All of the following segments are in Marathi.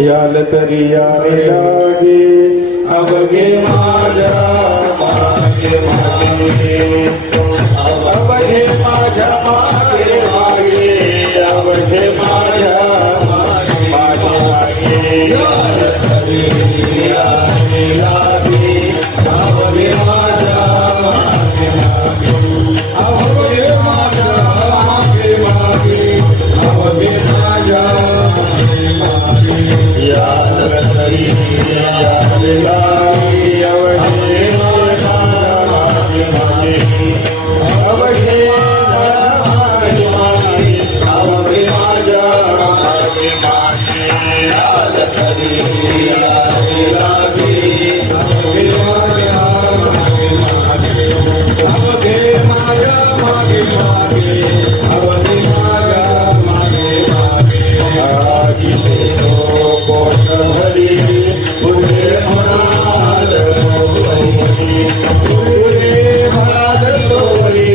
याल तरी यावे लागे अवघे माझ्या मागे मागे अवघे माझ्या मागे मागे अवघे माझ्या मागे मागे याल तरी यावे लागे अवघे माझ्या मागे मागे अवघे माझ्या मागे मागे अवघे माझ्या याल तरी यावे लागे अवघे माझ्या मागे मागे अवघे माझ्या मागे अवघे माझ्या मागे मागे याल तरी यावे लागे अवघे माझ्या मागे मागे अवघे माझ्या मागे मागे अवघे माझ्या मागे मागे आजी से पोट भरी पुढे म्हणाल सोरी पुढे म्हणाल सोरी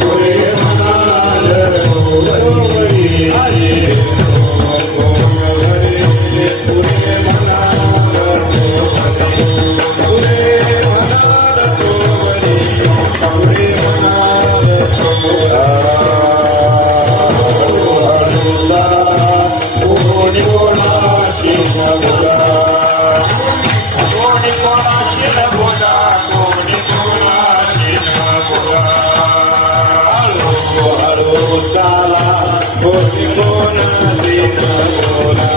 पुढे म्हणाल सोरी पोट भरी पुढे म्हणाल पुढे म्हणाल सोरी पुढे म्हणाल कोणी कोणाची नगोला कोणी कोणाची नगोला कोणी कोणाची नगोला हळू हळू चाला कोणी कोणाची नगोला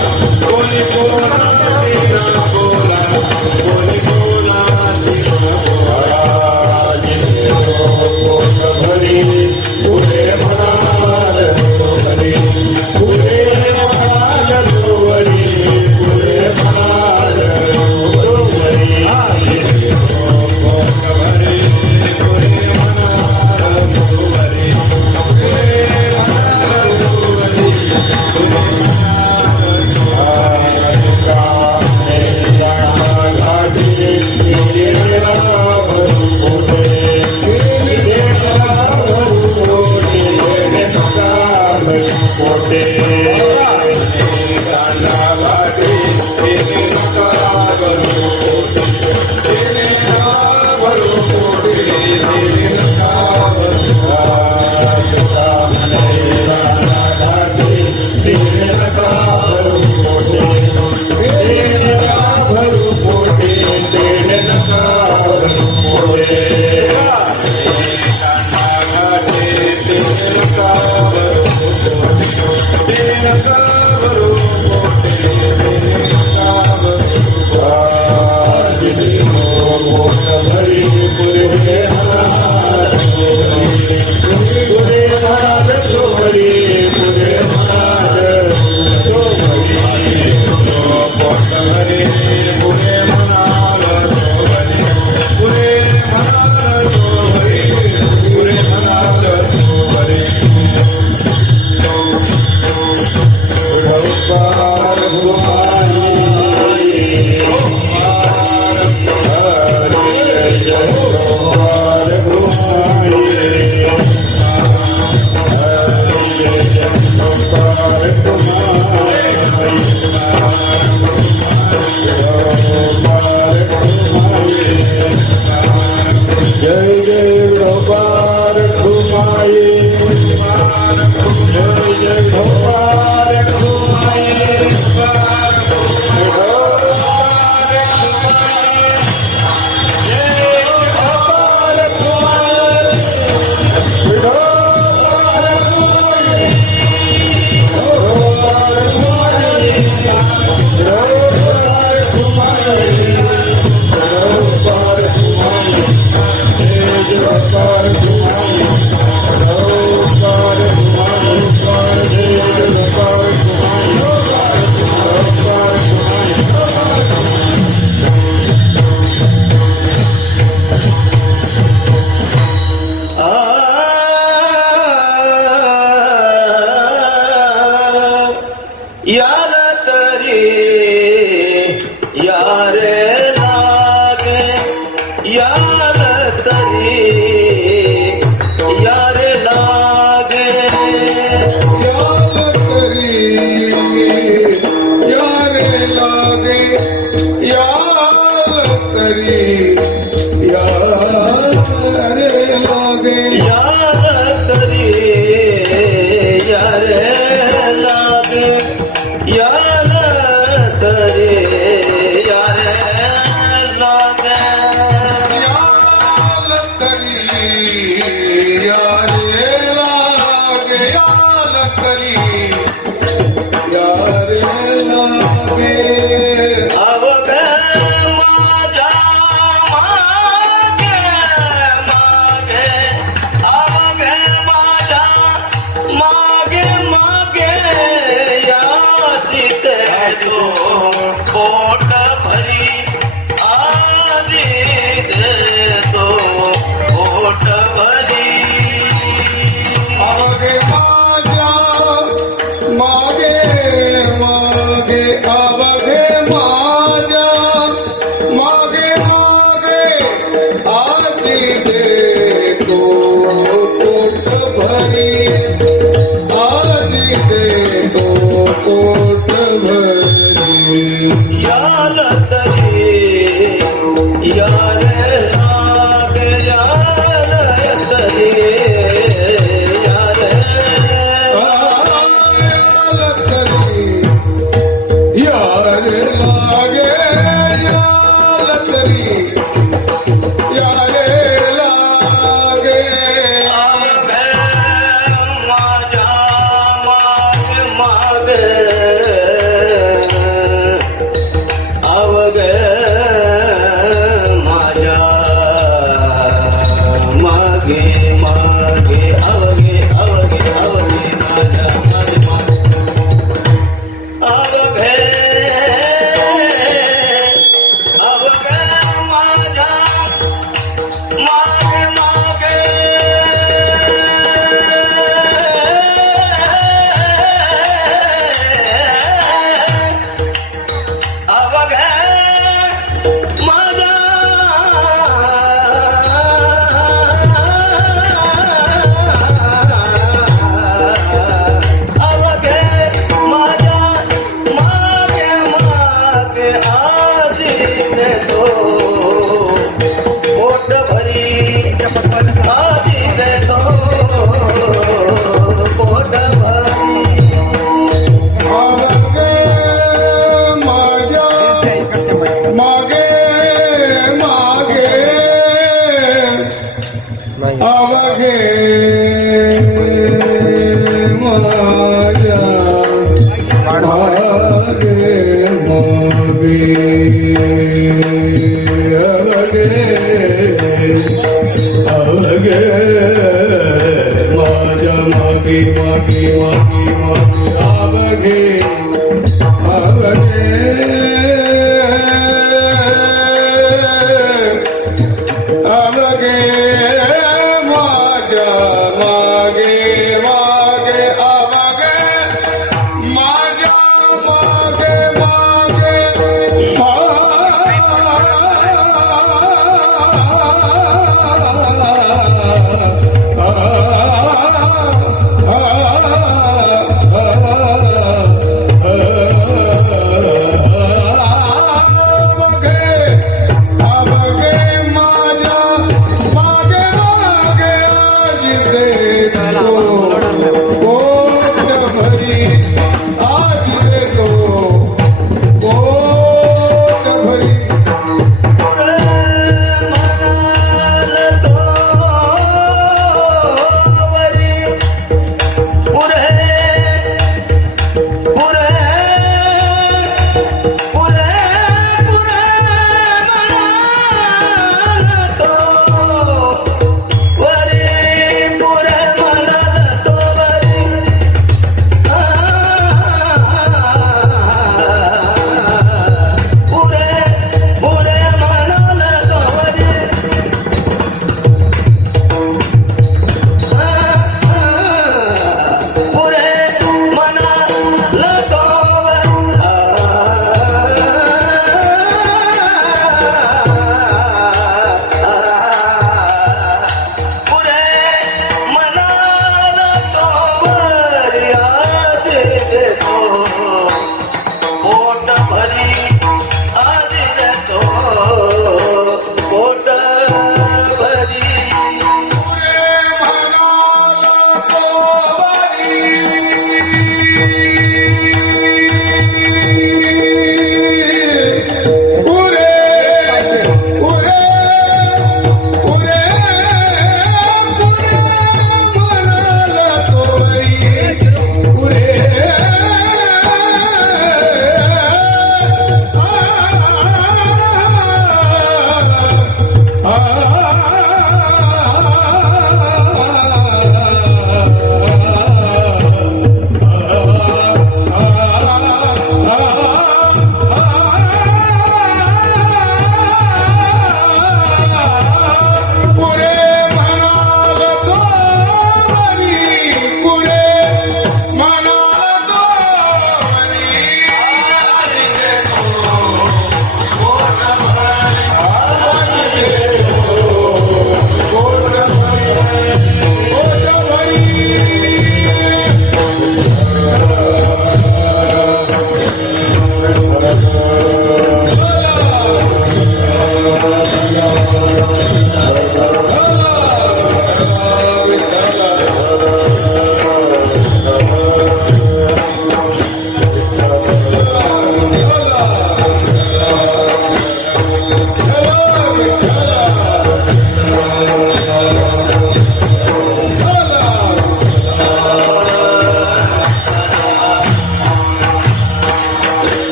कोणी कोणाची नगोला कोणी कोणाची नगोला पोट भरी पुढे म्हणाल सोरी पुढे म्हणाल सोरी पुढे म्हणाल सोरी पोट भरी पुढे म्हणाल सोरी पुढे म्हणाल सोरी पुढे याल तरी यारे लागे याल तरी यारे लागे याल तरी देतो पोट भरी याल तरी यार लागे याल तरी यार यार लागे याल तरी यार लागे माझा माग माग अवघ माझ्या मागे मागे अवघे अवघे अवघे माझ्या मागे अवघे अवघे माझ्या मागे मागे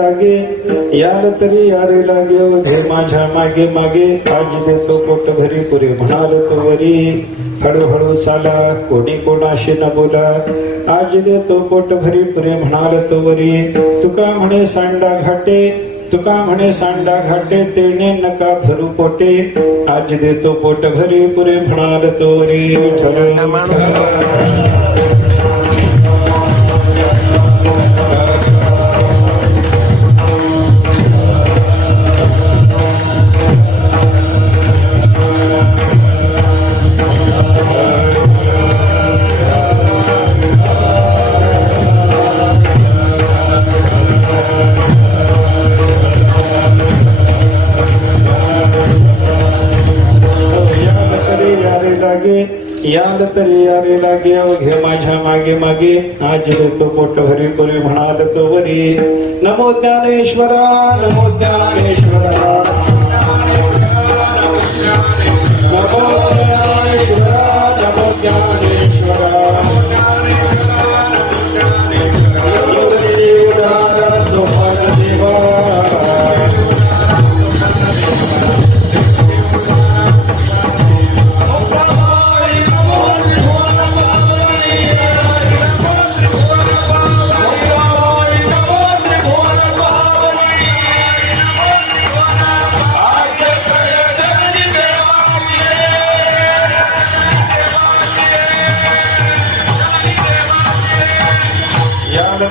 लागे याल तरी यारे लागे घे माझ्या मागे मागे आज देतो पोट भरी पुरे म्हणाल तो वरी हळूहळू चाला कोणी कोणाशी न बोला आज देतो पोट भरी पुरे म्हणाल तो वरी तुका म्हणे सांडा घाटे तुका म्हणे सांडा घाटे तेने नका भरू पोटे आज देतो पोट भरी पुरे म्हणाल तो वरी याल तरी यारे लागे घे माझ्या मागे मागे आज देतो पोट भरी पुरे म्हणाल तो वरी नमो ज्ञानेश्वरा नमो ज्ञानेश्वरा नमो ज्ञानेश्वरा नमो ज्ञानेश्वरा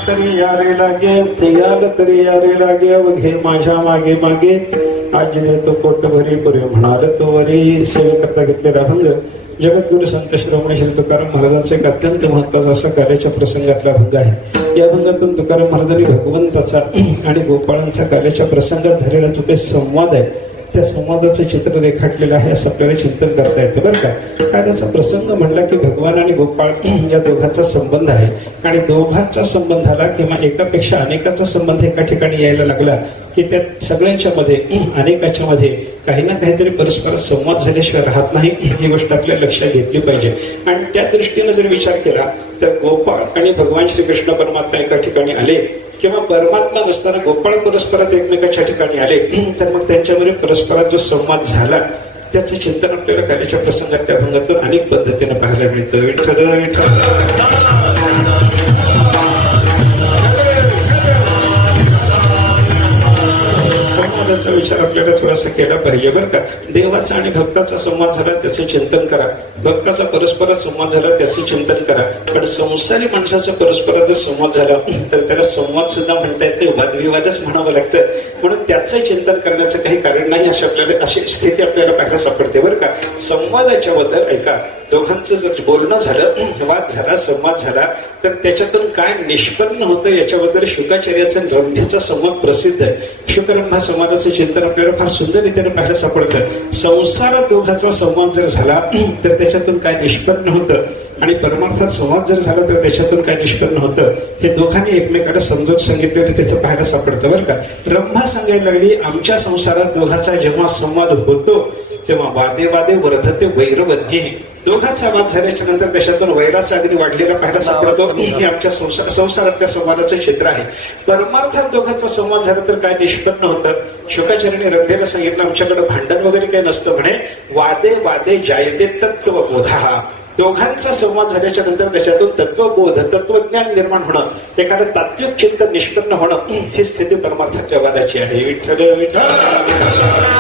तरी यारे लागे याल तरी यारे लागे घे माझ्या मागे मागे आज देतो पोट भरी पुरे म्हणाल तो वरी सेवेकरता घेतलेला भंग जगद्गुरु संत श्रोमणी श्री तुकाराम महाराजांचा एक अत्यंत महत्वाचा असा कार्याच्या प्रसंगातला भंग आहे। या भंगातून तुकाराम महाराजांनी भगवंताचा आणि गोपाळांचा कार्याच्या प्रसंगात झालेला जो काही संवाद आहे त्या संवादाचं चित्र रेखाटलेलं आहे असं आपल्याला चिंतन करता येतं बरं का। कार्याचा प्रसंग म्हणला की भगवान आणि गोपाळ या दोघांचा संबंध आहे आणि दोघांच्या संबंधाला किंवा एकापेक्षा अनेकाचा संबंध एका ठिकाणी यायला लागला की त्या सगळ्यांच्या मध्ये अनेकाच्या मध्ये काही ना काहीतरी परस्पर संवाद झाल्याशिवाय राहत नाही ही गोष्ट आपल्या लक्षात घेतली पाहिजे। आणि त्या दृष्टीने जर विचार केला तर गोपाळ आणि भगवान श्रीकृष्ण परमात्मा एका ठिकाणी आले किंवा परमात्मा नसताना गोपाळ परस्परात एकमेकाच्या ठिकाणी आले तर मग त्यांच्यामध्ये परस्परात जो संवाद झाला त्याचं चिंतन आपल्याला कार्याच्या प्रसंगात त्या भंगातून अनेक पद्धतीने पाहायला मिळतं। विठ्ठल विठ्ठल संवादाचा विचार आपल्याला थोडासा केला पाहिजे बरं का। देवाचा आणि भक्ताचा संवाद झाला त्याचे चिंतन करा, भक्ताचा परस्परात संवाद झाला त्याचे चिंतन करा। पण संसारी माणसाचा परस्परात जर संवाद झाला तर त्याला संवाद सुद्धा म्हणता येते, वादविवादच म्हणावं लागतं, म्हणून त्याचं चिंतन करण्याचं काही कारण नाही अशी स्थिती आपल्याला पाहायला सापडते बरं का। संवादाच्या बद्दल ऐका, दोघांचं जर बोलणं झालं, वाद झाला, संवाद झाला तर त्याच्यातून काय निष्पन्न होतं याच्याबद्दल शुकाचार्याचा रंभ्याचा संवाद प्रसिद्ध आहे। शुकरंभा संवादाचं चिंतन आपल्याला फार सुंदर रीतीने पाहायला सापडतं। संसारात दोघांचा संवाद जर झाला तर त्याच्यातून काय निष्पन्न होतं आणि परमार्थात संवाद जर झाला तर त्याच्यातून काय निष्पन्न होतं हे दोघांनी एकमेकाला समजून सांगितलेलं तिथे पाहायला सापडतं बरं का। रंभा सांगायला लागली आमच्या संसारात दोघांचा जेव्हा संवाद होतो तेव्हा वादे वादे वर्धते वैरवन्ये, दोघांचा वाद झाल्याच्या नंतर त्याच्यातून वैराचा अग्नी वाढलेला पाहायला सापडतो। हे आमच्या संसारातल्या संवादाचं क्षेत्र आहे। परमार्थात दोघांचा संवाद झाला तर काय निष्पन्न होतं? शुकाचार्याने रंभेला सांगितलं आमच्याकडे भांडण वगैरे काही नसतं म्हणे, वादे वादे जायते तत्वबोधा, दोघांचा संवाद झाल्याच्या नंतर त्याच्यातून तत्वबोध तत्वज्ञान निर्माण होणं, एखादं तात्विक चिंतन निष्पन्न होणं ही स्थिती परमार्थाच्या वादाची आहे। विठ्ठल विठ्ठल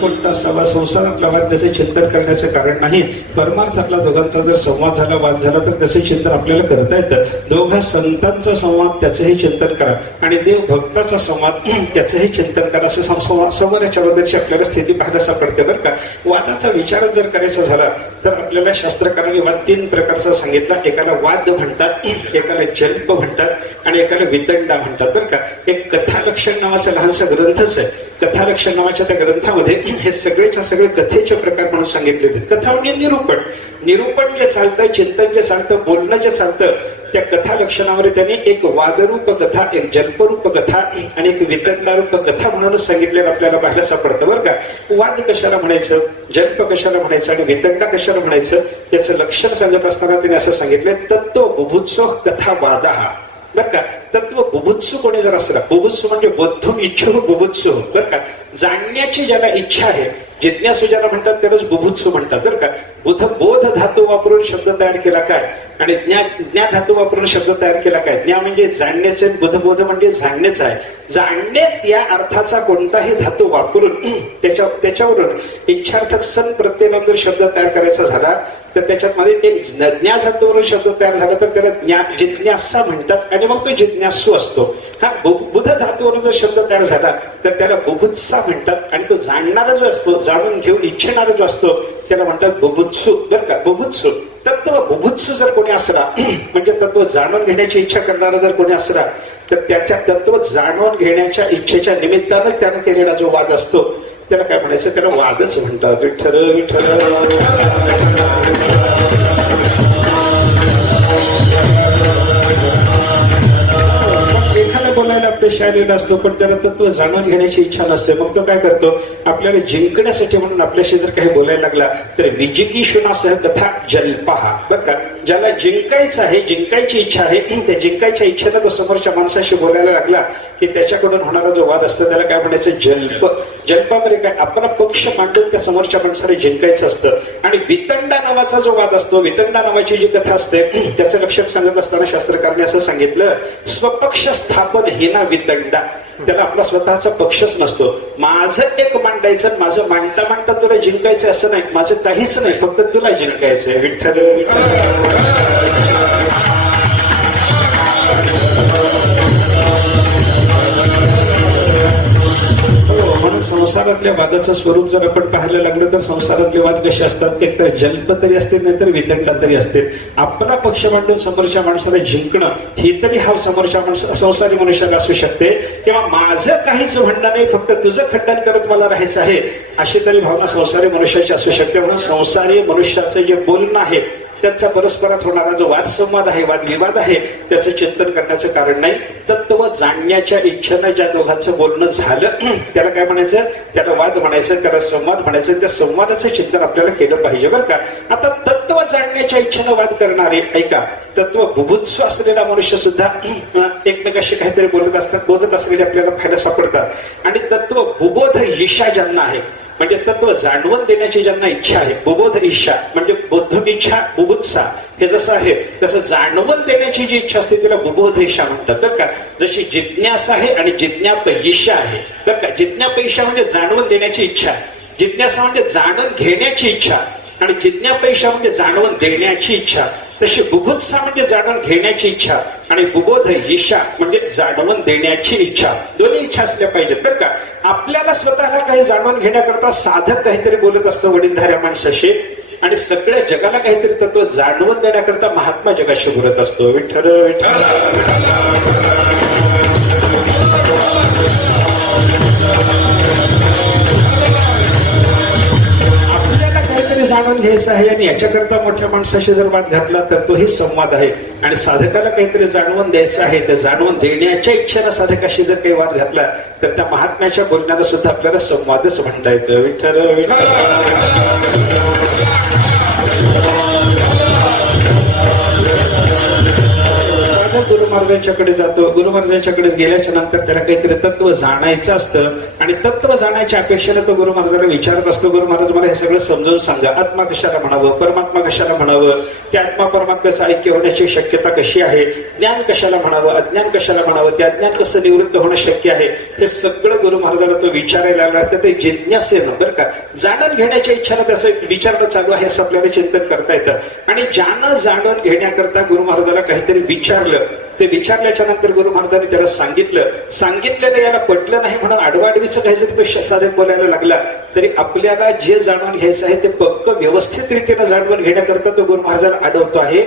कोणता असावा? संसारातला वाद त्याचे चिंतन करण्याचं कारण नाही। परमार्थातला दोघांचा जर संवाद झाला, वाद झाला तर त्याचे चिंतन आपल्याला करता येतं। दोघा संतांचा संवाद त्याचंही चिंतन करा आणि देव भक्ताचा संवाद त्याचंही चिंतन करा, असं संवाद याच्याबद्दलची आपल्याला स्थिती पाहायला सापडते बरं का। वादाचा विचार जर करायचा झाला तर आपल्याला शास्त्रकारांनी वाद तीन प्रकारचा सांगितला, एकाला वाद म्हणतात, एकाला जल्प म्हणतात आणि एकाला वितंडा म्हणतात बरं का। एक कथालक्षण नावाचा लहानसा ग्रंथच आहे। कथालक्षण नावाच्या त्या ग्रंथामध्ये हे सगळेच्या सगळे कथेचे प्रकार म्हणून सांगितले होते। कथा म्हणजे निरूपण जे चालतं, चिंतन जे चालतं, बोलणं जे चालतं त्या कथा लक्षणामध्ये त्यांनी एक वादरूप कथा, एक जल्परूप कथा आणि एक वितंडारूप कथा म्हणूनच सांगितलेलं आपल्याला पाहायला सापडतं बरं का. वाद कशाला म्हणायचं, जल्प कशाला म्हणायचं आणि वितंडा कशाला म्हणायचं याचं लक्षण सांगत असताना त्यांनी असं सांगितलं, तत्व बुभुत्सो कथा वादहा. बर का, तत्व बुभुत्सू कोणी जर असला, बुभुत्सू म्हणजे बोद्धुम इच्छुक बुभुत्सू, बर का, जाणण्याची ज्याला इच्छा आहे, जिज्ञासू ज्याला म्हणतात त्यालाच बुभुत्सू म्हणतात बरं का. बोध धातू वापरून शब्द तयार केला काय आणि ज्ञा धातू वापरून शब्द तयार केला काय. ज्ञा म्हणजे जाणण्याचे, बुधबोध म्हणजे जाणण्याच आहे. जाणण्यात या अर्थाचा कोणताही धातू वापरून त्याच्यावरून इच्छार्थक सन प्रत्येला जर शब्द तयार करायचा झाला तर त्याच्यामध्ये एक ज्ञा धातूवरून शब्द तयार झाला तर त्याला जिज्ञासा म्हणतात आणि मग तो जिज्ञासू असतो. हा बुध धातूवरून जर शब्द तयार झाला तर त्याला बुभुत्सा म्हणतात आणि तो जाणणारा जो असतो, जाणून घेऊन इच्छेणारा जो असतो त्याला म्हणतात बुभुत्सू बरं का. बुभुत्सू, तत्व बुभुत्सू जर कोणी असला म्हणजे तत्व जाणून घेण्याची इच्छा करणारा जर कोणी असला तर त्याच्या तत्व जाणून घेण्याच्या इच्छेच्या निमित्तानं त्यानं केलेला जो वाद असतो त्याला काय म्हणायचं, त्याला वादच म्हणतात. विठ्ठल विठ्ठल. बोलायला आपल्या शाळेला असतो पण त्याला तत्व जाणून घेण्याची इच्छा नसते. मग तो काय करतो, आपल्याला जिंकण्यासाठी म्हणून आपल्याशी जर काही बोलायला लागला तर विजिगीषुणासह कथा जल्पहा. बरं का, ज्याला जिंकायचं आहे, जिंकायची इच्छा आहे, त्या जिंकायच्या इच्छेनं तो समोरच्या माणसाशी बोलायला लागला की त्याच्याकडून होणारा जो वाद असतो त्याला काय म्हणायचं, जल्प. जल्पामध्ये काय, आपला पक्ष मांडून त्या समोरच्या माणसाला जिंकायचं असतं. आणि वितंडा नावाचा जो वाद असतो, वितंडा नावाची जी कथा असते त्याचं लक्षात सांगत असताना शास्त्रकारांनी असं सांगितलं, स्वपक्ष स्थापन हे ना वितंडा. त्याला आपला स्वतःचा पक्षच नसतो. माझं एक मांडायचं, माझं मांडता मांडता तुला जिंकायचं असं नाही, माझं काहीच नाही, फक्त तुला जिंकायचंय. विठ्ठल म्हणून संसारातल्या वादाचं स्वरूप जर आपण पाहायला लागलं तर संसारातले वाद कसे असतात, एक तर जल्प तरी असतील नाही तर वितंडा तरी असतील. आपला पक्ष मांडून समोरच्या माणसाला जिंकणं ही तरी हा समोरच्या संसारी मनुष्याला असू शकते, किंवा माझं काहीच म्हणणं नाही, फक्त तुझं खंडन करत मला राहायचं आहे, अशी तरी भावना संसारी मनुष्याची असू शकते. म्हणून संसारी मनुष्याचं जे बोलणं आहे त्यांचा परस्परात होणारा जो वादसंवाद आहे, वादविवाद आहे, त्याचं चिंतन करण्याचं कारण नाही. तत्व जाणण्याच्या इच्छेनं ज्या दोघांचं बोलणं झालं त्याला काय म्हणायचं, त्याला वाद म्हणायचं, त्याला संवाद म्हणायचं. त्या संवादाचं चिंतन आपल्याला केलं पाहिजे बरं का. आता तत्व जाणण्याच्या इच्छेनं वाद करणारे, ऐका, तत्व बुभुत्सू असलेला मनुष्य सुद्धा एकमेकाशी काहीतरी बोलत असतात, बोलत असलेले आपल्याला पाहायला सापडतात. आणि तत्व बुबोध ईशा ज्यांना आहे, म्हणजे तत्व जाणवून देण्याची ज्यांना इच्छा आहे, बुबोध इच्छा म्हणजे बोद्धुम इच्छा, बुभुत्सा हे जसं आहे तसं जाणवून देण्याची जी इच्छा असते तिला बुबोध इच्छा म्हणतात बरं का. जशी जिज्ञासा आहे आणि जिज्ञापयिषा आहे बरं का. जिज्ञापयिषा म्हणजे जाणवून देण्याची इच्छा, जिज्ञासा म्हणजे जाणून घेण्याची इच्छा आणि जिज्ञापयिषा म्हणजे जाणवून देण्याची इच्छा. तशी बुभुत्सा म्हणजे जाणून घेण्याची इच्छा आणि बुबोध ईशा म्हणजे जाणवून देण्याची इच्छा. दोन्ही इच्छा असल्या पाहिजेत बरं का. आपल्याला स्वतःला काही जाणवून घेण्याकरता साधक काहीतरी बोलत असतो वडीलधाऱ्या माणसाशी, आणि सगळ्या जगाला काहीतरी तत्व जाणवून देण्याकरता महात्मा जगाशी बोलत असतो. विठ्ठल विठ्ठल. जाणून घ्यायचं आहे आणि याच्याकरता मोठ्या माणसाशी जर वाद घातला तर तोही संवाद आहे. आणि साधकाला काहीतरी जाणवून द्यायचं आहे, तर जाणवून देण्याच्या इच्छेनं साधकाशी जर काही वाद घातला तर त्या महात्म्याच्या बोलण्याला सुद्धा आपल्याला संवादच म्हणता येतं. विठ्ठल विठ्ठल. गुरु महाराजांच्याकडे जातो, गुरु महाराजांच्याकडे गेल्याच्या नंतर त्याला काहीतरी तत्व जाणायचं असतं आणि तत्व जाण्याच्या अपेक्षेने तो गुरु महाराजांना विचारत असतो, गुरु महाराज मला हे सगळं समजावून सांगा, आत्मा कशाला म्हणावं, परमात्मा कशाला म्हणावं, त्या आत्मा परमात्म्याचं ऐक्य होण्याची शक्यता कशी आहे, ज्ञान कशाला म्हणावं, अज्ञान कशाला म्हणावं, ते अज्ञान कसं निवृत्त होणं शक्य आहे, हे सगळं गुरु महाराजांना तो विचारायला लागला. तर ते जिज्ञासेनं बरं का, जाणून घेण्याच्या इच्छेनं त्याचं विचारणं चालू आहे असं आपल्याला चिंतन करता येतं. आणि ज्यानं जाणून घेण्याकरता गुरु महाराजांना काहीतरी विचारलं, ते विचारल्याच्या नंतर गुरु महाराजांनी त्याला सांगितलेलं याला पटलं नाही म्हणून आडवाडवीचं काही जरी तो साधक बोलायला लागला तरी आपल्याला जे जाणून घ्यायचं आहे ते पक्क व्यवस्थित रीतीनं जाणून घेण्याकरता तो गुरु महाराजांना अडवतो आहे.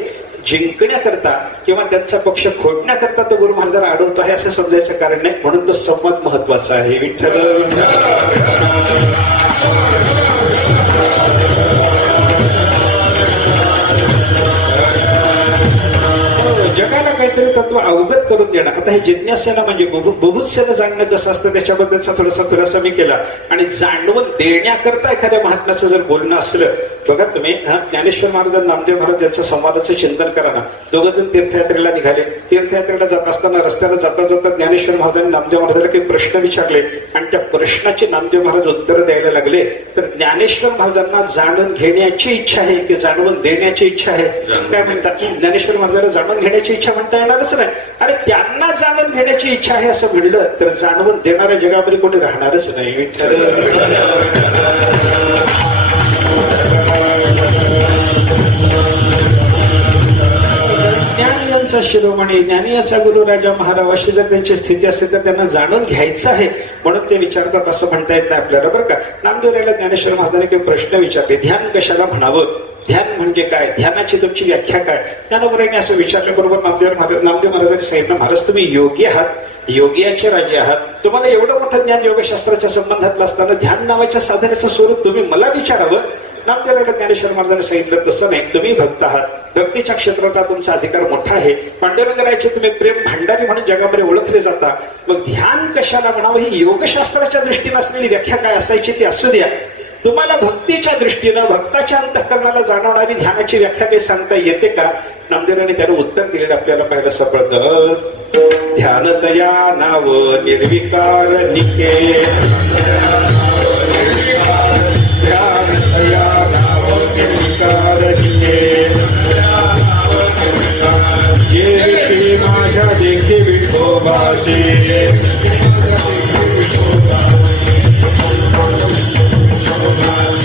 जिंकण्याकरता किंवा त्यांचा पक्ष खोडण्याकरता तो गुरु महाराजांना अडवतो आहे असं समजायचं कारण नाही. म्हणून तो संवाद महत्वाचा आहे. विठ्ठल जगात काहीतरी तत्व अवगत करून देणं. आता हे जिज्ञासेनं म्हणजे बुभुत्सेनं जाणणं कसं असतं त्याच्याबद्दलचा थोडासा खुलासा मी केला. आणि जाणवून देण्याकरता एखाद्या महात्म्याचं जर बोलणं असलं, बघा तुम्ही ज्ञानेश्वर महाराज नामदेव महाराज यांचं संवादाचं चिंतन करा ना. दोघं जण तीर्थयात्रेला निघाले. तीर्थयात्रेला जात असताना रस्त्याला जाता जाता ज्ञानेश्वर महाराजांनी नामदेव महाराजांना काही प्रश्न विचारले आणि त्या प्रश्नाचे नामदेव महाराज उत्तर द्यायला लागले. तर ज्ञानेश्वर महाराजांना जाणून घेण्याची इच्छा आहे की जाणवून देण्याची इच्छा आहे? काय म्हणतात? ज्ञानेश्वर महाराजांना जाणून घेण्याची इच्छा म्हणता येणारच नाही. अरे त्यांना जाणून घेण्याची इच्छा आहे असं म्हणलं तर जाणवून देणाऱ्या जगामध्ये कोणी राहणारच नाही. ज्ञानी यांचा शिरोमणी, ज्ञानी याचा गुरु राजा महाराज अशी जर त्यांची स्थिती असेल तर त्यांना जाणून घ्यायचं आहे म्हणून ते विचारतात असं म्हणता येत नाही आपल्याला, बरं का. नामदेवरायला ज्ञानेश्वर महाराजांनी काही प्रश्न विचारले. ध्यान कशाला म्हणावं? ध्यान म्हणजे काय? ध्यानाची तुमची व्याख्या काय? ज्ञानोबरांनी असं विचारल्याबरोबर नामदेव महाराजांनी सांगितलं, महाराज तुम्ही योगी आहात, योगियाचे राजे आहात. तुम्हाला एवढं मोठं ज्ञान योगशास्त्राच्या संबंधातलं असताना ध्यान नावाच्या साधनेचं स्वरूप तुम्ही मला विचारावं? नामदेवरायला ज्ञानेश्वर महाराजांनी सांगितलं तसं नाही, तुम्ही भक्त आहात, भक्तीच्या क्षेत्रात तुमचा अधिकार मोठा आहे. पांडुरंगरायचे तुम्ही प्रेम भांडारी म्हणून जगामध्ये ओळखले जाता. मग ध्यान कशाला म्हणावं ही योगशास्त्राच्या दृष्टीने असलेली व्याख्या काय असायची ती असू द्या. तुम्हाला भक्तीच्या दृष्टीनं भक्ताच्या अंतःकरणाला जाणवणारी ध्यानाची व्याख्या काही सांगता येते का? नामदेवांनी त्याला उत्तर दिलेलं आपल्याला पाहायला सापडतं. ध्यान तया नाव निर्विकार निके, ध्यान तया नाव निर्विकार निके, ये माझ्या देखी विठोबाशी,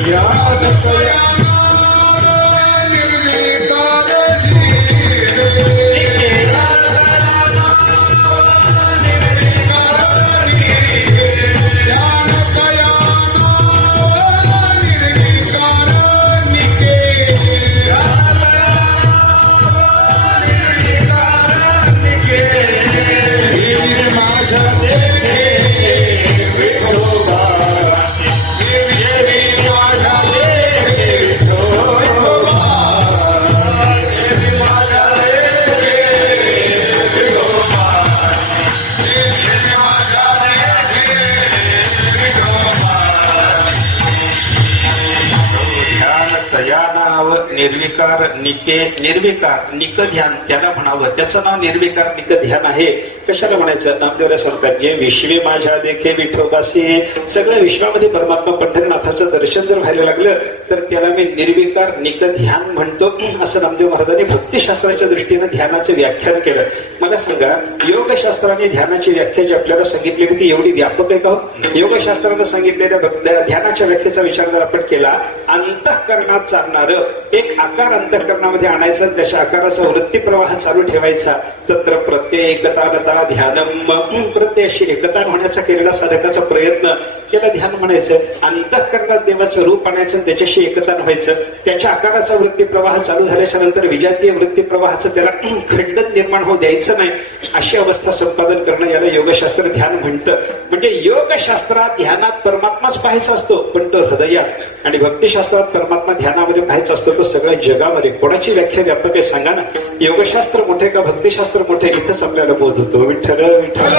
ध्यान तया निर्विकार निके, निर्विकार निक ध्यान त्याला म्हणावं. त्याचं नाव निर्विकार निक ध्यान आहे. कशाला म्हणायचं? नामदेवला सांगतात, जे विश्वे माझ्या देखे विठोबासी, सगळ्या विश्वामध्ये परमात्मा पंढरीनाथाचं दर्शन जर व्हायला लागलं तर त्याला मी निर्विकार निक ध्यान म्हणतो असं नामदेव महाराजांनी भक्तिशास्त्राच्या दृष्टीनं ध्यानाचं व्याख्यान केलं. मला सांगा, योगशास्त्राने ध्यानाची व्याख्या जी आपल्याला सांगितली ती एवढी व्यापक आहे का? योगशास्त्रानं सांगितलेल्या ध्यानाच्या व्याख्येचा विचार जर आपण केला, अंतःकरणात चालणारं एक आकार अंतःकरणामध्ये आणायचा, त्याच्या आकाराचा वृत्ती प्रवाह चालू ठेवायचा. तत्र प्रत्यय एकतानता ध्यानम, प्रत्ययाशी एकता होण्याचा केलेला साधकाचा प्रयत्न त्याला ध्यान म्हणायचं. अंतःकरणात देवाचं रूप आणायचं, त्याच्याशी एकता व्हायचं. त्याच्या आकाराचा वृत्ती प्रवाह चालू झाल्याच्या नंतर विजातीय वृत्ती प्रवाहाचं त्याला खंडन निर्माण होऊ द्यायचं नाही, अशी अवस्था संपादन करणं याला योगशास्त्र ध्यान म्हणतं. म्हणजे योगशास्त्रात ध्यानात परमात्माच पाहायचा असतो पण तो हृदयात, आणि भक्तिशास्त्रात परमात्मा ध्यानामध्ये पाहायचा असतो तो सगळ्या जगामध्ये. कोणाची व्याख्या व्यापक आहे सांगा ना? योगशास्त्र मोठे का भक्तिशास्त्र मोठे? इथंच आपल्याला बोध होतो. विठ्ठल विठ्ठल.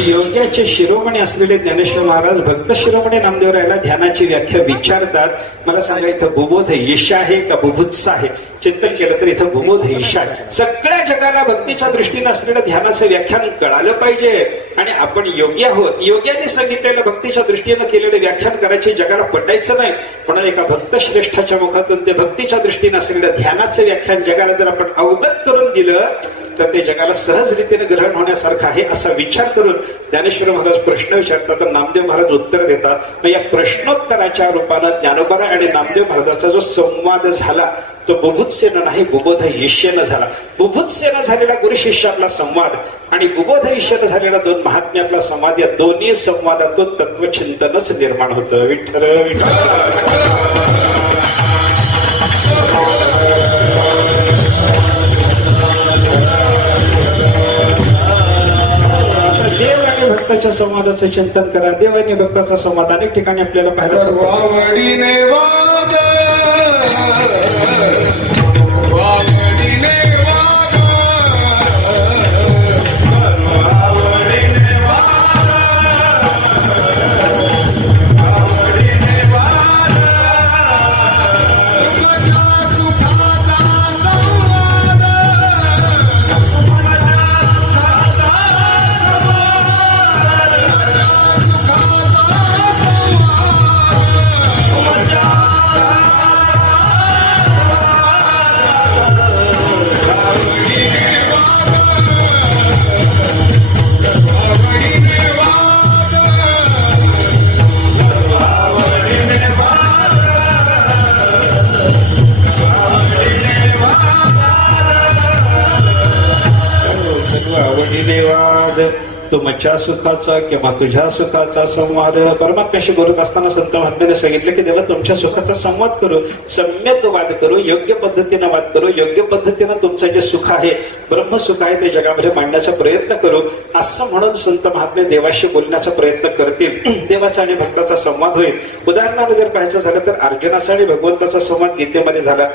योग्याचे शिरोमणी असलेले ज्ञानेश्वर महाराज भक्त शिरोमणी नामदेवरायला ध्यानाची व्याख्या विचारतात. मला सांगा, इथं बुबोध ईशा आहे का बुभुत्सा आहे? चिंतन केलं तर इथं बुबोध ईशा आहे. सगळ्या जगाला भक्तीच्या दृष्टीनं असलेलं ध्यानाचं व्याख्यान कळालं पाहिजे. आणि आपण योगी आहोत, योग्याने सांगितलेलं भक्तीच्या दृष्टीनं केलेलं व्याख्यान करायचे जगाला पटायचं नाही. म्हणून एका भक्त श्रेष्ठाच्या मुखातून ते भक्तीच्या दृष्टीनं असलेलं ध्यानाचं व्याख्यान जगाला जर आपण अवगत करून दिलं तर ते जगाला सहजरीतीने ग्रहण होण्यासारखं आहे असा विचार करून ज्ञानेश्वर महाराज प्रश्न विचारतात तर नामदेव महाराज उत्तर देतात. मग या प्रश्नोत्तराच्या रूपानं ज्ञानोबा आणि नामदेव महाराजांचा जो संवाद झाला तो बुभुत्सेनं नाही, बुबोध ईश्येनं झाला. बुभुत्सेनं झालेला गुरु शिष्यातला संवाद आणि बुबोध ईश्येनं झालेला दोन महात्म्यातला संवाद, या दोन्ही संवादातून तत्वचिंतनच निर्माण होतं. विठ्ठल विठ्ठल. देव आणि भक्त भक्ताच्या संवादाचं चिंतन करा. देव आणि भक्ताचा संवाद अनेक ठिकाणी आपल्याला पाहायला सापडतो. वावडीने वाद वावडीने वाद तुमच्या सुखाचा किंवा तुझ्या सुखाचा संवाद. परमात्म्याशी बोलत असताना संत महात्म्याने सांगितलं की देवा तुमच्या सुखाचा संवाद करू, सम्यक वाद करू, योग्य पद्धतीने वाद करू, योग्य पद्धतीनं तुमचं जे सुख आहे, ब्रह्मसुख आहे, ते जगामध्ये मांडण्याचा प्रयत्न करू. असं म्हणून संत महात्मे देवाशी बोलण्याचा प्रयत्न करतील. देवाचा आणि भक्ताचा संवाद होईल. उदाहरणार्थ जर पाहायचं झालं तर अर्जुनाचा आणि भगवंताचा संवाद गीतेमध्ये झाला.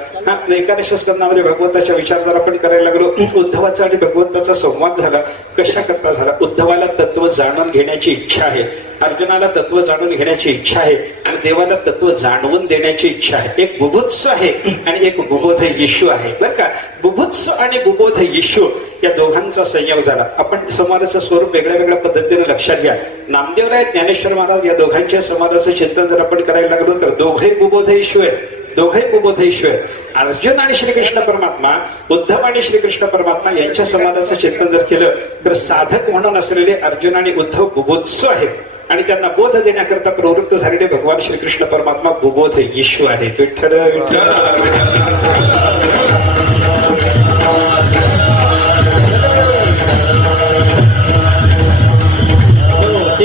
एकादशी स्कंदामध्ये भगवंताचा विचार जर आपण करायला लागलो, उद्धवाचा आणि भगवंताचा संवाद झाला. कशा करता झाला? उद्धवाला तत्व जाणून घेण्याची इच्छा आहे, अर्जुनाला तत्व जाणून घेण्याची इच्छा आहे आणि देवाला तत्व जाणवून देण्याची इच्छा आहे. एक बुभुत्स आहे आणि एक बुबोध येशू आहे. बरं का, बुभुत्स आणि बुबोध येशू या दोघांचा संयोग झाला. आपण संवादाचं स्वरूप वेगळ्या वेगळ्या पद्धतीने लक्षात घ्या. नामदेवराय, ज्ञानेश्वर महाराज या दोघांच्या संवादाचं चिंतन जर आपण करायला लागलो तर दोघे बुबोध येशू आहेत, दोघे बुबोधेश्वर. अर्जुन आणि श्रीकृष्ण परमात्मा, उद्धव आणि श्रीकृष्ण परमात्मा यांच्या संवादाचं चिंतन जर केलं तर साधक म्हणून असलेले अर्जुन आणि उद्धव बुबोत्सू आहेत आणि त्यांना बोध देण्याकरता प्रवृत्त झालेले भगवान श्रीकृष्ण परमात्मा बुबोध येशू आहेत. विठ्ठल विठ्ठल.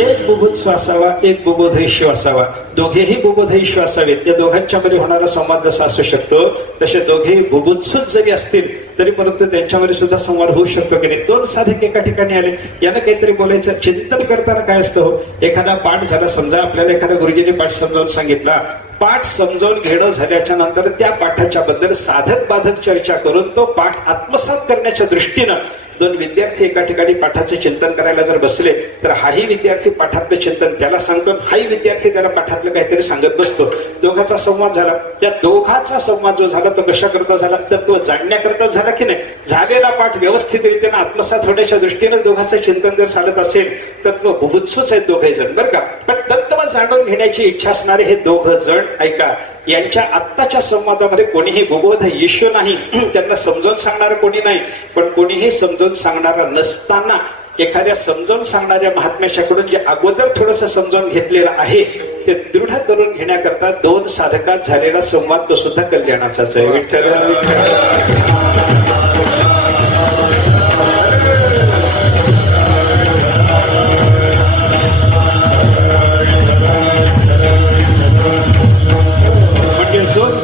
एक बुभुत्सू असावा, एक बुबोधेश्व असावा. दोघेही बुबोधेश्व असावेत. या दोघांच्या मध्ये होणारा संवाद जसा असू शकतो तसे दोघेही बुभुत्सूच जरी असतील तरी परंतु त्यांच्यामध्ये सुद्धा संवाद होऊ शकतो की नाही. दोन साधक एका ठिकाणी आले, यानं काहीतरी बोलायचं. चिंतन करताना काय असतं हो, एखादा पाठ झाला, समजा आपल्याला एखाद्या गुरुजीने पाठ समजावून सांगितला, पाठ समजावून घेणं झाल्याच्या नंतर त्या पाठाच्या बद्दल साधक बाधक चर्चा करून तो पाठ आत्मसात करण्याच्या दृष्टीनं दोन विद्यार्थी एका ठिकाणी पाठाचे चिंतन करायला जर बसले तर हाही विद्यार्थी पाठातलं चिंतन त्याला सांगतो, हाही विद्यार्थी त्याला पाठातलं काहीतरी सांगत बसतो. दोघांचा संवाद झाला. त्या दोघांचा संवाद जो झाला तो कशा करता झाला? तत्व जाणण्याकरता झाला की नाही? झालेला पाठ व्यवस्थितरित्यानं आत्मसात होण्याच्या दृष्टीनं दोघांचं चिंतन जर चालत असेल, तत्व बुभुत्सूच आहेत दोघे जण, बरं का. पण तत्व जाणून घेण्याची इच्छा असणारे हे दोघ जण, ऐका, यांच्या आत्ताच्या संवादामध्ये कोणीही बुबोध येशू नाही, त्यांना समजावून सांगणार कोणी नाही. पण कोणीही समजावून सांगणारा नसताना एखाद्या समजावून सांगणाऱ्या महात्म्याच्याकडून जे अगोदर थोडंसं समजावून घेतलेलं आहे ते दृढ करून घेण्याकरता दोन साधकात झालेला संवाद तो सुद्धा कल्याणाचाच आहे. विठ्ठल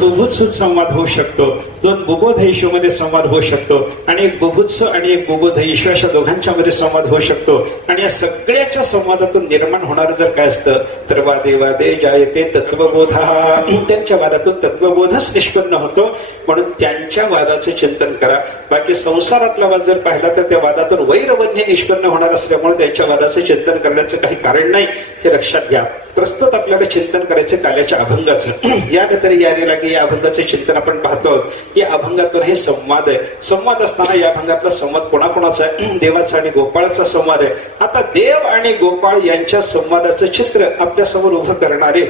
बुभुत्सूत संवाद होऊ शकतो, दोन बुबोध येशू मध्ये संवाद होऊ शकतो आणि एक बुभुत्सू आणि एक बुबोध येशू अशा दोघांच्या मध्ये संवाद होऊ शकतो. आणि या सगळ्याच्या संवादातून निर्माण होणार जर काय असतं तर वादे वादे जायते तत्वबोधा. त्यांच्या वादातून तत्वबोधच निष्पन्न होतो. म्हणून त्यांच्या वादाचे चिंतन करा. बाकी संसारातला वाद जर पाहिला तर त्या वादातून वैरवन्य निष्पन्न होणार असल्यामुळे त्यांच्या वादाचे चिंतन करण्याचं काही कारण नाही, हे लक्षात घ्या. प्रस्तुत आपल्याला चिंतन करायचं काल्याच्या अभंगाचं. या तरी यारे लागे या अभंगाचे चिंतन आपण पाहतो. या अभंगातून हे संवाद आहे. संवाद असताना या अभंगातला संवाद कोणाकोणाचा आहे? देवाचा आणि गोपाळाचा संवाद आहे. आता देव आणि गोपाळ यांच्या संवादाचं चित्र आपल्या समोर उभं करणारे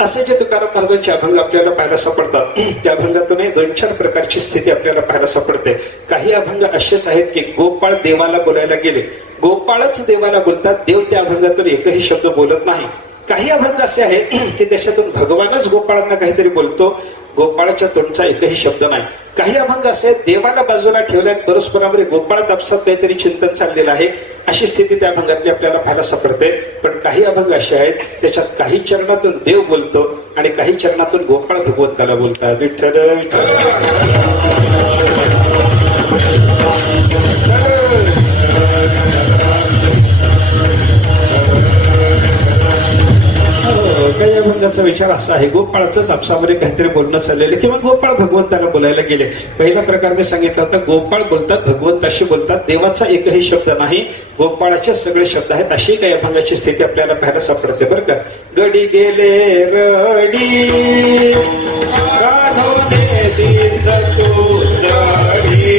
असे जे तुकाराम महाराजांचे अभंग आपल्याला पाहायला सापडतात. त्या अभंगातून दोन चार प्रकारची स्थिती आपल्याला पाहायला सापडते. काही अभंग असेच आहेत की गोपाळ देवाला बोलायला गेले, गोपाळच देवाला बोलतात, देव त्या अभंगातून एकही शब्द बोलत नाही. काही अभंग असे आहेत की त्याच्यातून भगवानच गोपाळांना काहीतरी बोलतो, गोपाळाच्या तोंडचा एकही शब्द नाही. काही अभंग असे देवाला बाजूला ठेवल्या परस्परामध्ये गोपाळ तापसात काहीतरी चिंतन चाललेलं आहे, अशी स्थिती त्या अभंगातली आपल्याला पाहायला सापडते. पण काही अभंग असे आहेत त्याच्यात काही चरणातून देव बोलतो आणि काही चरणातून गोपाळ भगवंताला बोलतात. विठ्ठल विठ्ठल. अभंगाचा विचार असा आहे, गोपाळाचंच आपसामध्ये काहीतरी बोलणं चाललेलं किंवा गोपाळ भगवंताला बोलायला गेले. पहिला प्रकार मी सांगितला होता, गोपाळ बोलतात, भगवंताशी बोलतात, देवाचा एकही शब्द नाही, गोपाळाचे सगळे शब्द आहेत. अशी काही अभंगाची स्थिती आपल्याला पाहायला सापडते बरं का. गडी गेले रडी काढोने दीज तू जडी,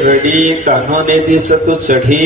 रडी कान्होने दिस तू चढी,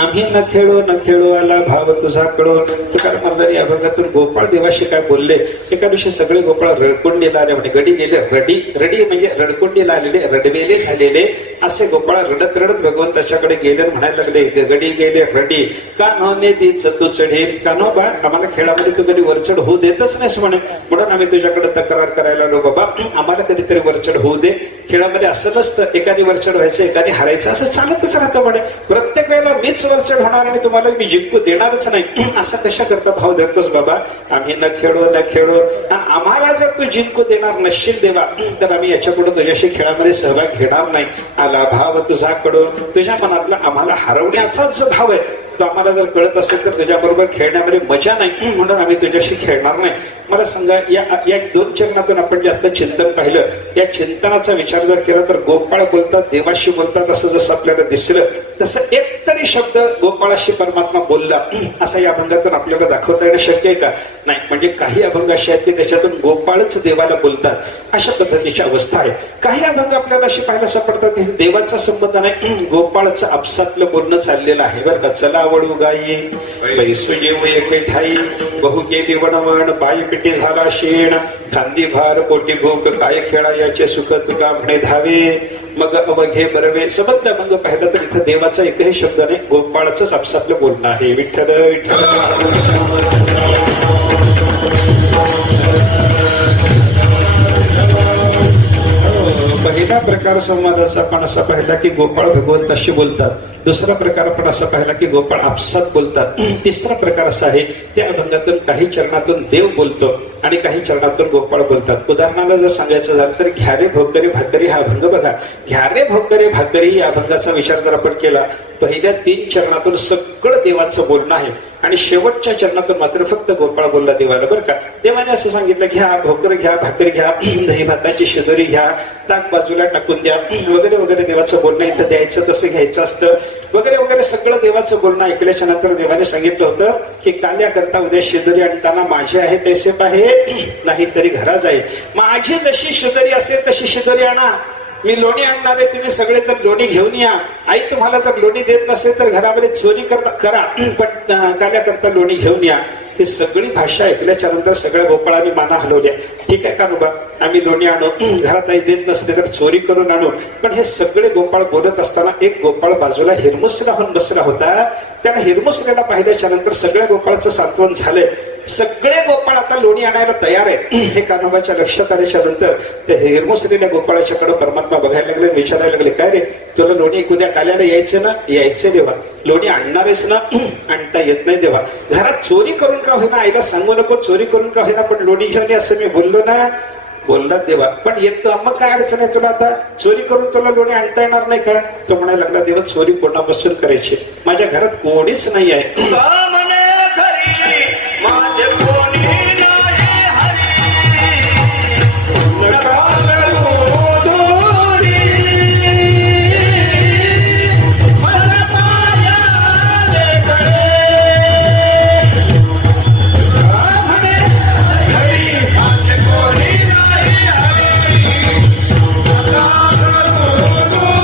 आम्ही न खेळो आला भाव तुझा कळो. तुकाराम महाराजांनी या अभंगातून गोपाळ देवाशी काय बोलले. एका दिवशी सगळे गोपाळ रडकुंडीला आले म्हणे. गडी गेले रडी, रडी म्हणजे रडकुंडीला आलेले, रडवेले झालेले असे गोपाळ रडत रडत भगवंताच्याकडे गेले, म्हणायला लागले, गडी गेले रडी कान्होने दिस तू चढी. कान्होबा, आम्हाला खेळामध्ये तू कधी वरचढ होऊ देतच नाहीस म्हणे, म्हणून आम्ही तुझ्याकडे तक्रार करायला आलो. बाबा, आम्हाला कधीतरी वरचढ होऊ दे. खेळामध्ये असं नसतं एकाने वरचढ व्हायचं एकाने हारायचं, असं चालतच राहतं म्हणे. प्रत्येक वेळेला मीच वरचढ होणार आणि तुम्हाला मी जिंकू देणारच नाही, असं कशा करता भाव धरतोस बाबा. आम्ही न खेळो, आम्हाला जर तू जिंकू देणार नसशील देवा, तर आम्ही याच्यापुढे तुझ्याशी खेळामध्ये सहभाग घेणार नाही. आला भाव तुझा कडो, तुझ्या मनातला आम्हाला हरवण्याचा जो भाव आहे तो आम्हाला जर कळत असेल तर तुझ्याबरोबर खेळण्यामध्ये मजा नाही, म्हणून आम्ही तुझ्याशी खेळणार नाही. मला सांगा, या 2 चरणातून आपण जे आता चिंतन पाहिलं, या चिंतनाचा विचार जर केला तर गोपाळ बोलतात, देवाशी बोलतात असं जसं आपल्याला दिसलं, तसं एक तरी शब्द गोपाळाशी परमात्मा बोलला असा या अभंगातून आपल्याला दाखवता येणं शक्य आहे का? नाही. म्हणजे काही अभंग असे आहेत की त्याच्यातून गोपाळच देवाला बोलतात, अशा पद्धतीची अवस्था आहे. काही अभंग आपल्याला अशी पाहायला सापडतात की देवाचा संबंध नाही, गोपाळचं आपसातलं बोलणं चाललेलं आहे बरं का. चला वळू गाई पैसू येऊ एके ठाई, बहु गेली वणवण पाय पिटी झाला शेण, खांदी भार पोटी भूक काय खेळा याचे सुख तुका म्हणे धावे, मग अवघे बरवे. सबंध अभंग पाहिला तर इथं देवाचा एकही शब्द नाही, गोपाळाचंच आपसातलं बोलणं आहे. विठ्ठल विठ्ठल. पहिला प्रकार संवादाचा आपण असा पाहिला की गोपाळ भगवंताशी बोलतात. दुसरा प्रकार आपण असा पाहिला की गोपाळ आपसात बोलतात. तिसरा प्रकार असा आहे, त्या अभंगातून काही चरणातून देव बोलतो आणि काही चरणातून गोपाळ बोलतात. उदाहरणाला जर सांगायचं झालं तर घ्या रे भोकरी भाकरी हा अभंग बघा. घ्या रे भोकरी भाकरी या अभंगाचा विचार जर आपण केला, पहिल्या 3 चरणातून सगळं देवाचं बोलणं आहे आणि शेवटच्या चरणातून मात्र फक्त गोपाळ बोलला देवाला बरं का. देवाने असं सांगितलं, घ्या भोकर घ्या, भाकर घ्या, दही भाताची शिदोरी घ्या, ताक बाजूला टाकून द्या वगैरे वगैरे देवाचं बोलणं इथं द्यायचं तसं घ्यायचं असतं वगैरे वगैरे सगळं देवाचं बोलणं ऐकल्याच्या नंतर देवाने सांगितलं होतं की काल्या करता उद्या शिदोरी आणताना माझे आहे तैसे पाहे, नाही तरी घरा जाई. माझी जशी शिदोरी असेल तशी शिदोरी आणा, मी लोणी आणणार आहे, तुम्ही सगळे जर लोणी घेऊन या. आई तुम्हाला जर लोणी देत नसेल तर घरामध्ये चोरी करा, पण काल्या करता लोणी घेऊन या. ही सगळी भाषा ऐकल्याच्या नंतर सगळ्या गोपाळांनी माना हलवल्या. ठीक आहे का बाबा, आम्ही लोणी आणू, घरात आई देत नसते तर चोरी करून आणू. पण हे सगळे गोपाळ बोलत असताना एक गोपाळ बाजूला हिरमुसला होऊन बसला होता. त्याला हिरमुसल्याला पाहिल्याच्या नंतर सगळ्या गोपाळाचं सांत्वन झालंय. सगळे गोपाळ आता लोणी आणायला तयार आहेत. हे कान्होबाच्या लक्षात आल्याच्या नंतर ते हिरमुसलेल्या गोपाळाच्याकडे परमात्मा बघायला लागले, विचारायला लागले, काय रे तुला लोणी उद्या काल्याला यायचं ना? यायचे देवा. लोणी आणणारेस ना? आणता येत नाही देवा. घरात चोरी करून का होईना, आईला सांगू नको चोरी करून का होईना, पण लोणी घेऊन ये असं मी बोललो ना. बोलला देवा, पण येतो मग काय अडचण आहे तुला? आता चोरी करून तुला लोणी आणता येणार नाही का? तो म्हणायला लागला, देवा चोरी कोणापासून करायची? माझ्या घरात कोणीच नाही आहे. का म्हणे खरी माझे कोणी नाही हरी, नका करू दूरी, मन माझ्या लेकरे. का म्हणे खरी माझे कोणी नाही हरी, नका करू दूरी,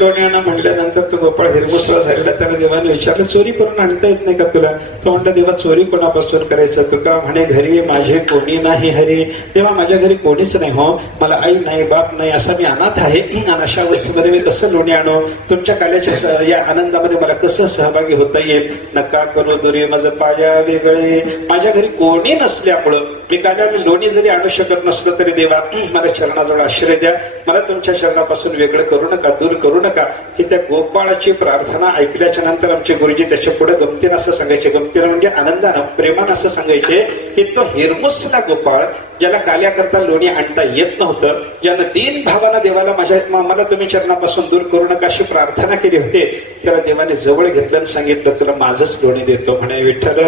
लोणी आणा म्हटल्यानंतर तो गोपाळ हिरमुसळा झालेला. त्याला देवाने विचारलं, चोरी करून आणता येत नाही का तुला? तो म्हणला, देवा चोरी कोणापासून करायचं? तुका म्हणे घरी माझे कोणी नाही हरी. तेव्हा माझ्या घरी कोणीच नाही हो, मला आई नाही बाप नाही, असा मी अनाथ आहे. आणि अशा अवस्थेमध्ये मी कसं लोणी आणू? तुमच्या काल्याच्या या आनंदामध्ये मला कसं सहभागी होता येईल? नका करू दुरी माझं पाया वेगळे. माझ्या घरी कोणी नसल्यामुळं मी काल्याने लोणी जरी आणू शकत नसलं तरी देवा मला चरणाजवळ आश्रय द्या. मला तुमच्या चरणापासून वेगळं करू नका, दूर करू नका. की त्या गोपाळाची प्रार्थना ऐकल्याच्या नंतर आमचे गुरुजी त्याच्या पुढे गमतीनं असं सांगायचे, गमतीनं म्हणजे आनंदानं प्रेमानं असं सांगायचे की तो हिरमुसला गोपाळ ज्याला काल्याकरता लोणी आणता येत नव्हतं, ज्यानं दीन भावानं देवाला मला तुम्ही चरणापासून दूर करू नका अशी प्रार्थना केली होती, त्याला देवाने जवळ घेतलं आणि सांगितलं तुला माझंच लोणी देतो म्हणे. विठ्ठल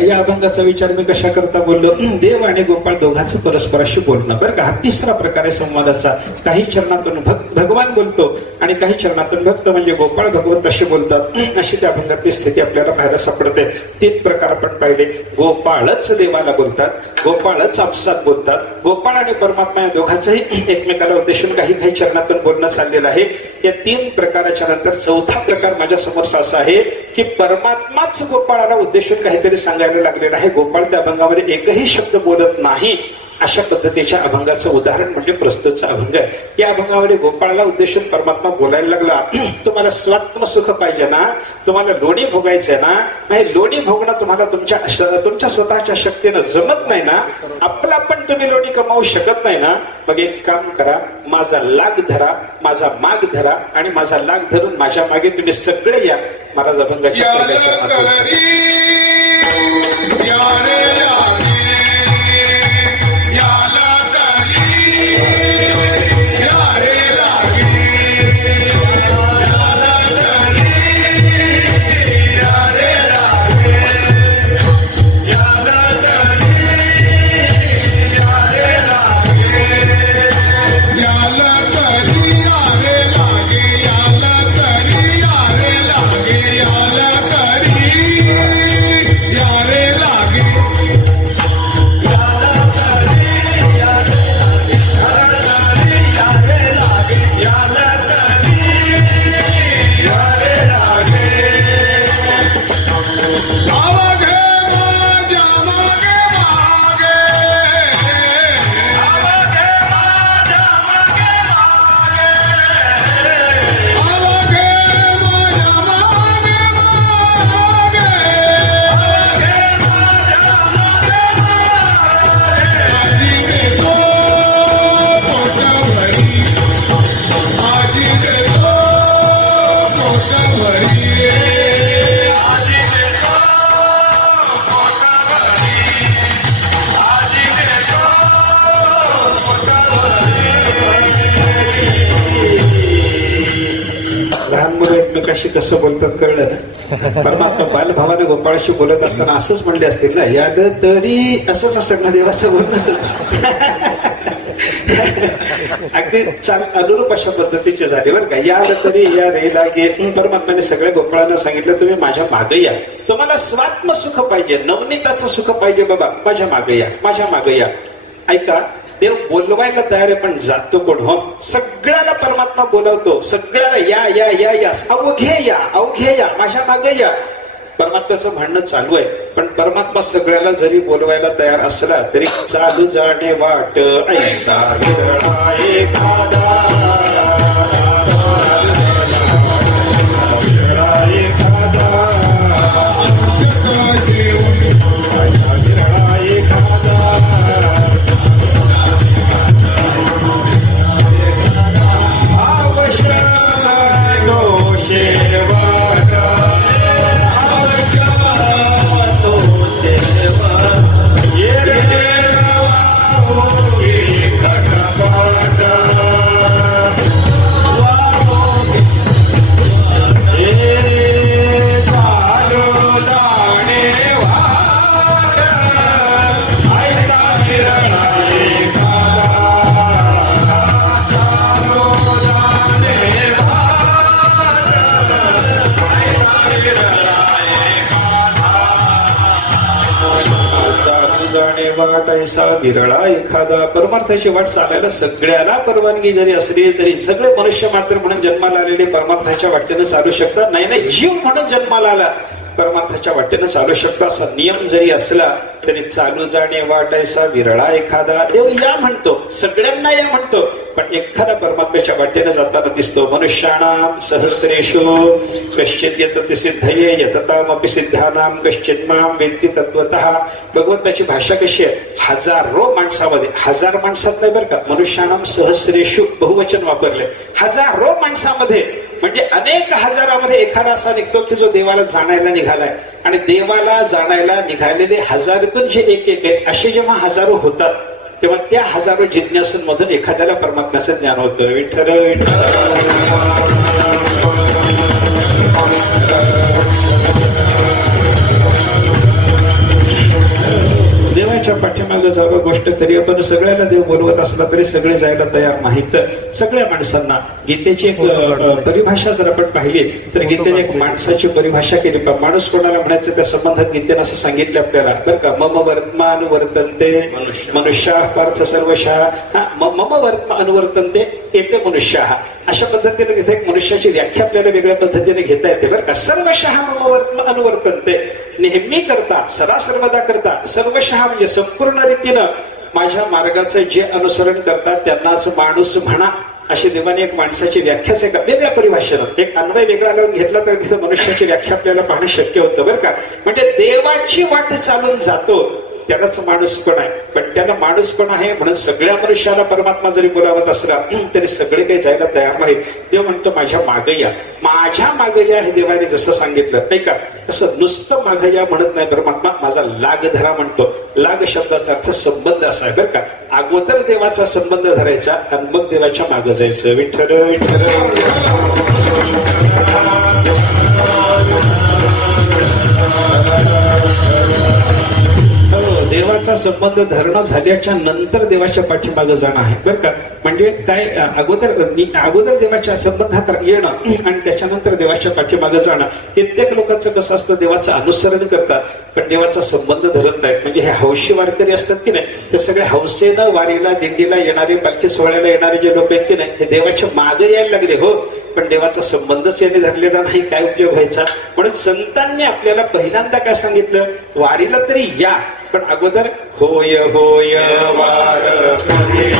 या अभंगाचा विचार मी कशा करता बोललो? देव आणि गोपाळ दोघांचं परस्पराशी बोलणं बरं का. हा तिसरा प्रकार आहे संवादाचा. काही चरणातून भगवान बोलतो आणि काही चरणातून भक्त म्हणजे गोपाळ भगवंत असे बोलतात. अशी त्या अभंगातली स्थिती आपल्याला पाहायला सापडते. 3 प्रकार आपण पाहिले. गोपाळच देवाला बोलतात, गोपाळच आपसात बोलतात. गोपाळ आणि परमात्मा या दोघांचंही एकमेकाला उद्देशून काही चरणातून बोलणं चाललेलं आहे. या 3 प्रकाराच्या नंतर चौथा प्रकार माझ्या समोरचा असा आहे की परमात्माच गोपाळाला उद्देशून काहीतरी सांगायला लागलेलं आहे. गोपाळ त्या अभंगामध्ये एकही शब्द बोलत नाही. अशा पद्धतीच्या अभंगाचं उदाहरण म्हणजे प्रस्तुतचा अभंग आहे. या अभंगामध्ये गोपाळाला उद्देशून परमात्मा बोलायला लागला, तुम्हाला स्वात्म सुख पाहिजे ना, तुम्हाला लोणी भोगायचंय ना, नाही लोणी भोगणं तुम्हाला तुमच्या स्वतःच्या शक्तीनं जमत नाही ना, आपला पण तुम्ही लोणी कमावू शकत नाही ना, मग एक काम करा, माझा लाग धरा, माझा माग धरा आणि माझा लाग धरून माझ्या मागे तुम्ही सगळे या. महाराज अभंगाच्या एकमेकाशी कसं बोलतात कळलं ना. परमात्मा बालभावाने गोपाळाशी बोलत असताना असंच म्हणले असतील ना, याग तरी असंच असतं ना देवाचं बोलणं. अगदी अनुरूप अशा पद्धतीचे झाले बरं का. या तरी या रे लागे. परमात्म्याने सगळ्या गोपाळांना सांगितलं तुम्ही माझ्या मागे या. तुम्हाला स्वात्म सुख पाहिजे, नवनीताचं सुख पाहिजे बाबा, माझ्या मागे या, माझ्या मागे या. ऐका, देव बोलवायला तयार आहे, पण जातो कोण? हो, सगळ्याला परमात्मा बोलवतो, सगळ्याला या या या या, अवघे या, माझ्या मागे या. परमात्म्याचं म्हणणं चालू आहे, पण परमात्मा सगळ्याला जरी बोलवायला तयार असला तरी चालू जाणे वाट ऐसा विरळा एखादा. वाट ऐसा विरळा एखादा. परमार्थाची वाट चालायला सगळ्याला परवानगी जरी असली तरी सगळे मनुष्य मात्र म्हणून जन्माला आलेले परमार्थाच्या वाटेनं चालू शकतात. नाही, जीव म्हणून जन्माला आला परमार्थाच्या वाटेनं चालू शकतो असा नियम जरी असला तरी चालू जाणे वाट ऐसा विरळा एखादा. देव या म्हणतो, सगळ्यांना या म्हणतो, पण एखादा परमात्म्याच्या वाटेनं जाताना दिसतो. मनुष्याणाम सहस्रेषु कश्चित यतते सिद्धये यततामपि सिद्धानाम कश्चित माम वेत्ति तत्वतः. भगवंताची भाषा कशी आहे? हजारो माणसामध्ये, हजार माणसात नाही बरं का, मनुष्याणाम सहस्रेषु बहुवचन वापरले. हजारो माणसामध्ये म्हणजे अनेक हजारामध्ये एखादा असा निघतो की जो देवाला जाणायला निघालाय. आणि देवाला जाणायला निघालेले हजारातून जे एक एक असे जेव्हा हजारो होतात तेव्हा त्या हजारो जिज्ञासूंमधून एखाद्याला परमात्म्याचं ज्ञान होतं. विठ्ठल विठ्ठल. देवाच्या पाठीमागे जावं गोष्ट तरी, पण सगळ्याला देव बोलवत असला तरी सगळे जायला तयार नाहीत. सगळ्या माणसांना गीतेची एक परिभाषा जर आपण पाहिली तर गीतेने एक माणसाची परिभाषा केली. माणूस कोणाला म्हणायचं त्या संबंधात गीतेने असं सांगितलं आपल्याला बरं का. मम वर्तमान वर्तन्ते मनुष्या पार्थ सर्वशः. मम वर्तमान अनुवर्तन्ते येते मनुष्य. अशा पद्धतीने तिथे एक मनुष्याची व्याख्या आपल्याला वेगळ्या पद्धतीने घेता येते बरं का. सर्वशः मम वर्तमान अनुवर्तन्ते, नेहमी करता, सर्वदा करता, सर्वशः म्हणजे संपूर्ण रीतीनं माझ्या मार्गाचं जे अनुसरण करतात त्यांनाच माणूस म्हणा. अशी देवाने एक माणसाची व्याख्याच एका वेगळ्या परिभाषेनं एक अन्वय वेगळा लावून घेतला तर तिथं मनुष्याची व्याख्या आपल्याला पाहणं शक्य होतं बरं का. म्हणजे देवाची वाट चालून जातो त्यालाच माणूसपण आहे. पण त्याला माणूसपण आहे म्हणून सगळ्या मनुष्याला परमात्मा जरी बोलावत असला तरी सगळे काही जायला तयार नाहीत. देव म्हणतो माझ्या मागे या, माझ्या मागे या. हे देवाने जसं सांगितलं नाही का, तसं नुसतं मागे या म्हणत नाही परमात्मा, माझा लाग धरा म्हणतो. लाग शब्दाचा अर्थ संबंध असा आहे बरं का. अगोदर देवाचा संबंध धरायचा आणि मग देवाच्या मागे जायचं. विठ्ठल विठ्ठल. देवाचा संबंध धरणं झाल्याच्या नंतर देवाच्या पाठीमागे जाणं आहे बरं का. म्हणजे काय, अगोदर देवाच्या संबंधात येणं आणि त्याच्यानंतर देवाच्या पाठीमागे जाणं. कित्येक लोकांचं कसं असतं, देवाचं अनुसरण करतात पण देवाचा संबंध धरत नाही. म्हणजे हे हौशी वारकरी असतात की नाही, ते सगळे हौसेनं वारीला दिंडीला येणारे, पालखी सोहळ्याला येणारे जे लोक आहेत की नाही, हे देवाच्या मागे यायला लागले हो, पण देवाचा संबंधच याने धरलेला नाही. काय उपयोग व्हायचा? म्हणून संतांनी आपल्याला पहिल्यांदा काय सांगितलं, वारीला तरी या पण अगोदर होय होय वारकरी,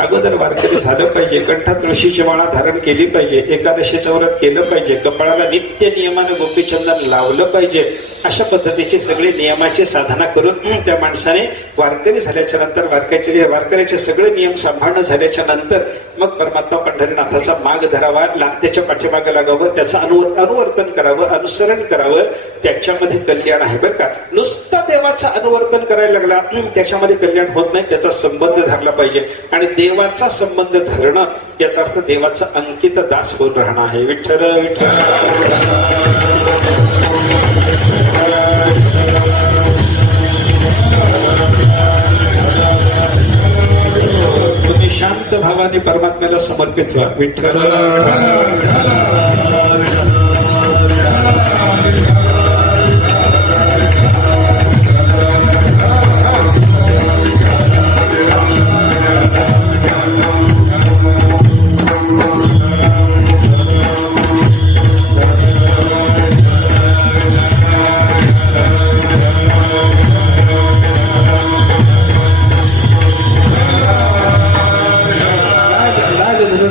अगोदर वारकरी झालं पाहिजे, कंठात तुळशीची माळा धारण केली पाहिजे, एकादशीचं व्रत केलं पाहिजे, कपाळाला नित्य नियमानं गोपीचंदन लावलं पाहिजे. अशा पद्धतीचे सगळे नियमाची साधना करून त्या माणसाने वारकरी झाल्याच्या नंतर वारकऱ्याचे सगळे नियम सांभाळणं झाल्याच्या नंतर मग परमात्मा पंढरीनाथाचा माग धरावा, त्याच्या पाठीमागे लागावं, त्याचं अनुवर्तन करावं, अनुसरण करावं. त्याच्यामध्ये कल्याण आहे बरं का. नुसतं देवाचं अनुवर्तन करायला लागला त्याच्यामध्ये कल्याण होत नाही, त्याचा संबंध धरला पाहिजे. आणि देवाचा संबंध धरणं याचा अर्थ देवाचा अंकित दास होऊन राहणं आहे. विठ्ठल विठ्ठल. तुम्ही शांत भावाने परमात्म्याला समर्पित व्हा. विठ्ठल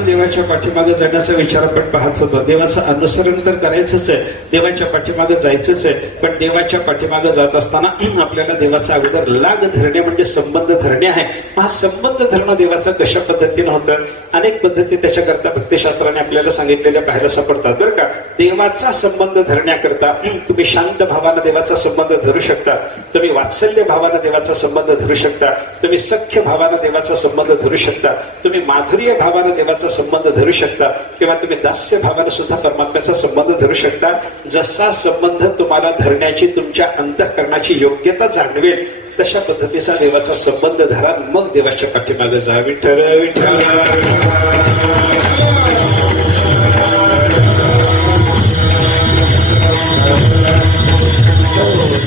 देवाच्या पाठीमागे जाण्याचा विचार आपण पाहत होतो. देवाचं अनुसरण तर करायचंच आहे, देवाच्या पाठीमागे जायचंच आहे. पण देवाच्या पाठीमागे जात असताना आपल्याला देवाचा अगोदर लाग धरणे म्हणजे संबंध धरणे आहे. हा संबंध धरणं देवाचं कशा पद्धतीनं होतं, अनेक पद्धती त्याच्याकरता भक्तिशास्त्राने आपल्याला सांगितलेल्या पाहायला सापडतात बरं का. देवाचा संबंध धरण्याकरता तुम्ही शांत भावानं देवाचा संबंध धरू शकता, तुम्ही वात्सल्य भावानं देवाचा संबंध धरू शकता, तुम्ही सख्य भावानं देवाचा संबंध धरू शकता, तुम्ही माधुर्य भावानं देवाचा संबंध धरू शकता, किंवा तुम्ही दास्य भावानं सुद्धा परमात्म्याचा संबंध धरू शकता. जसा संबंध तुम्हाला धरण्याची तुमच्या अंतःकरणाची योग्यता जाणवेल तशा पद्धतीचा देवाचा संबंध धरा, मग देवाच्या पाठीमागे जा. विठ्ठल विठ्ठल.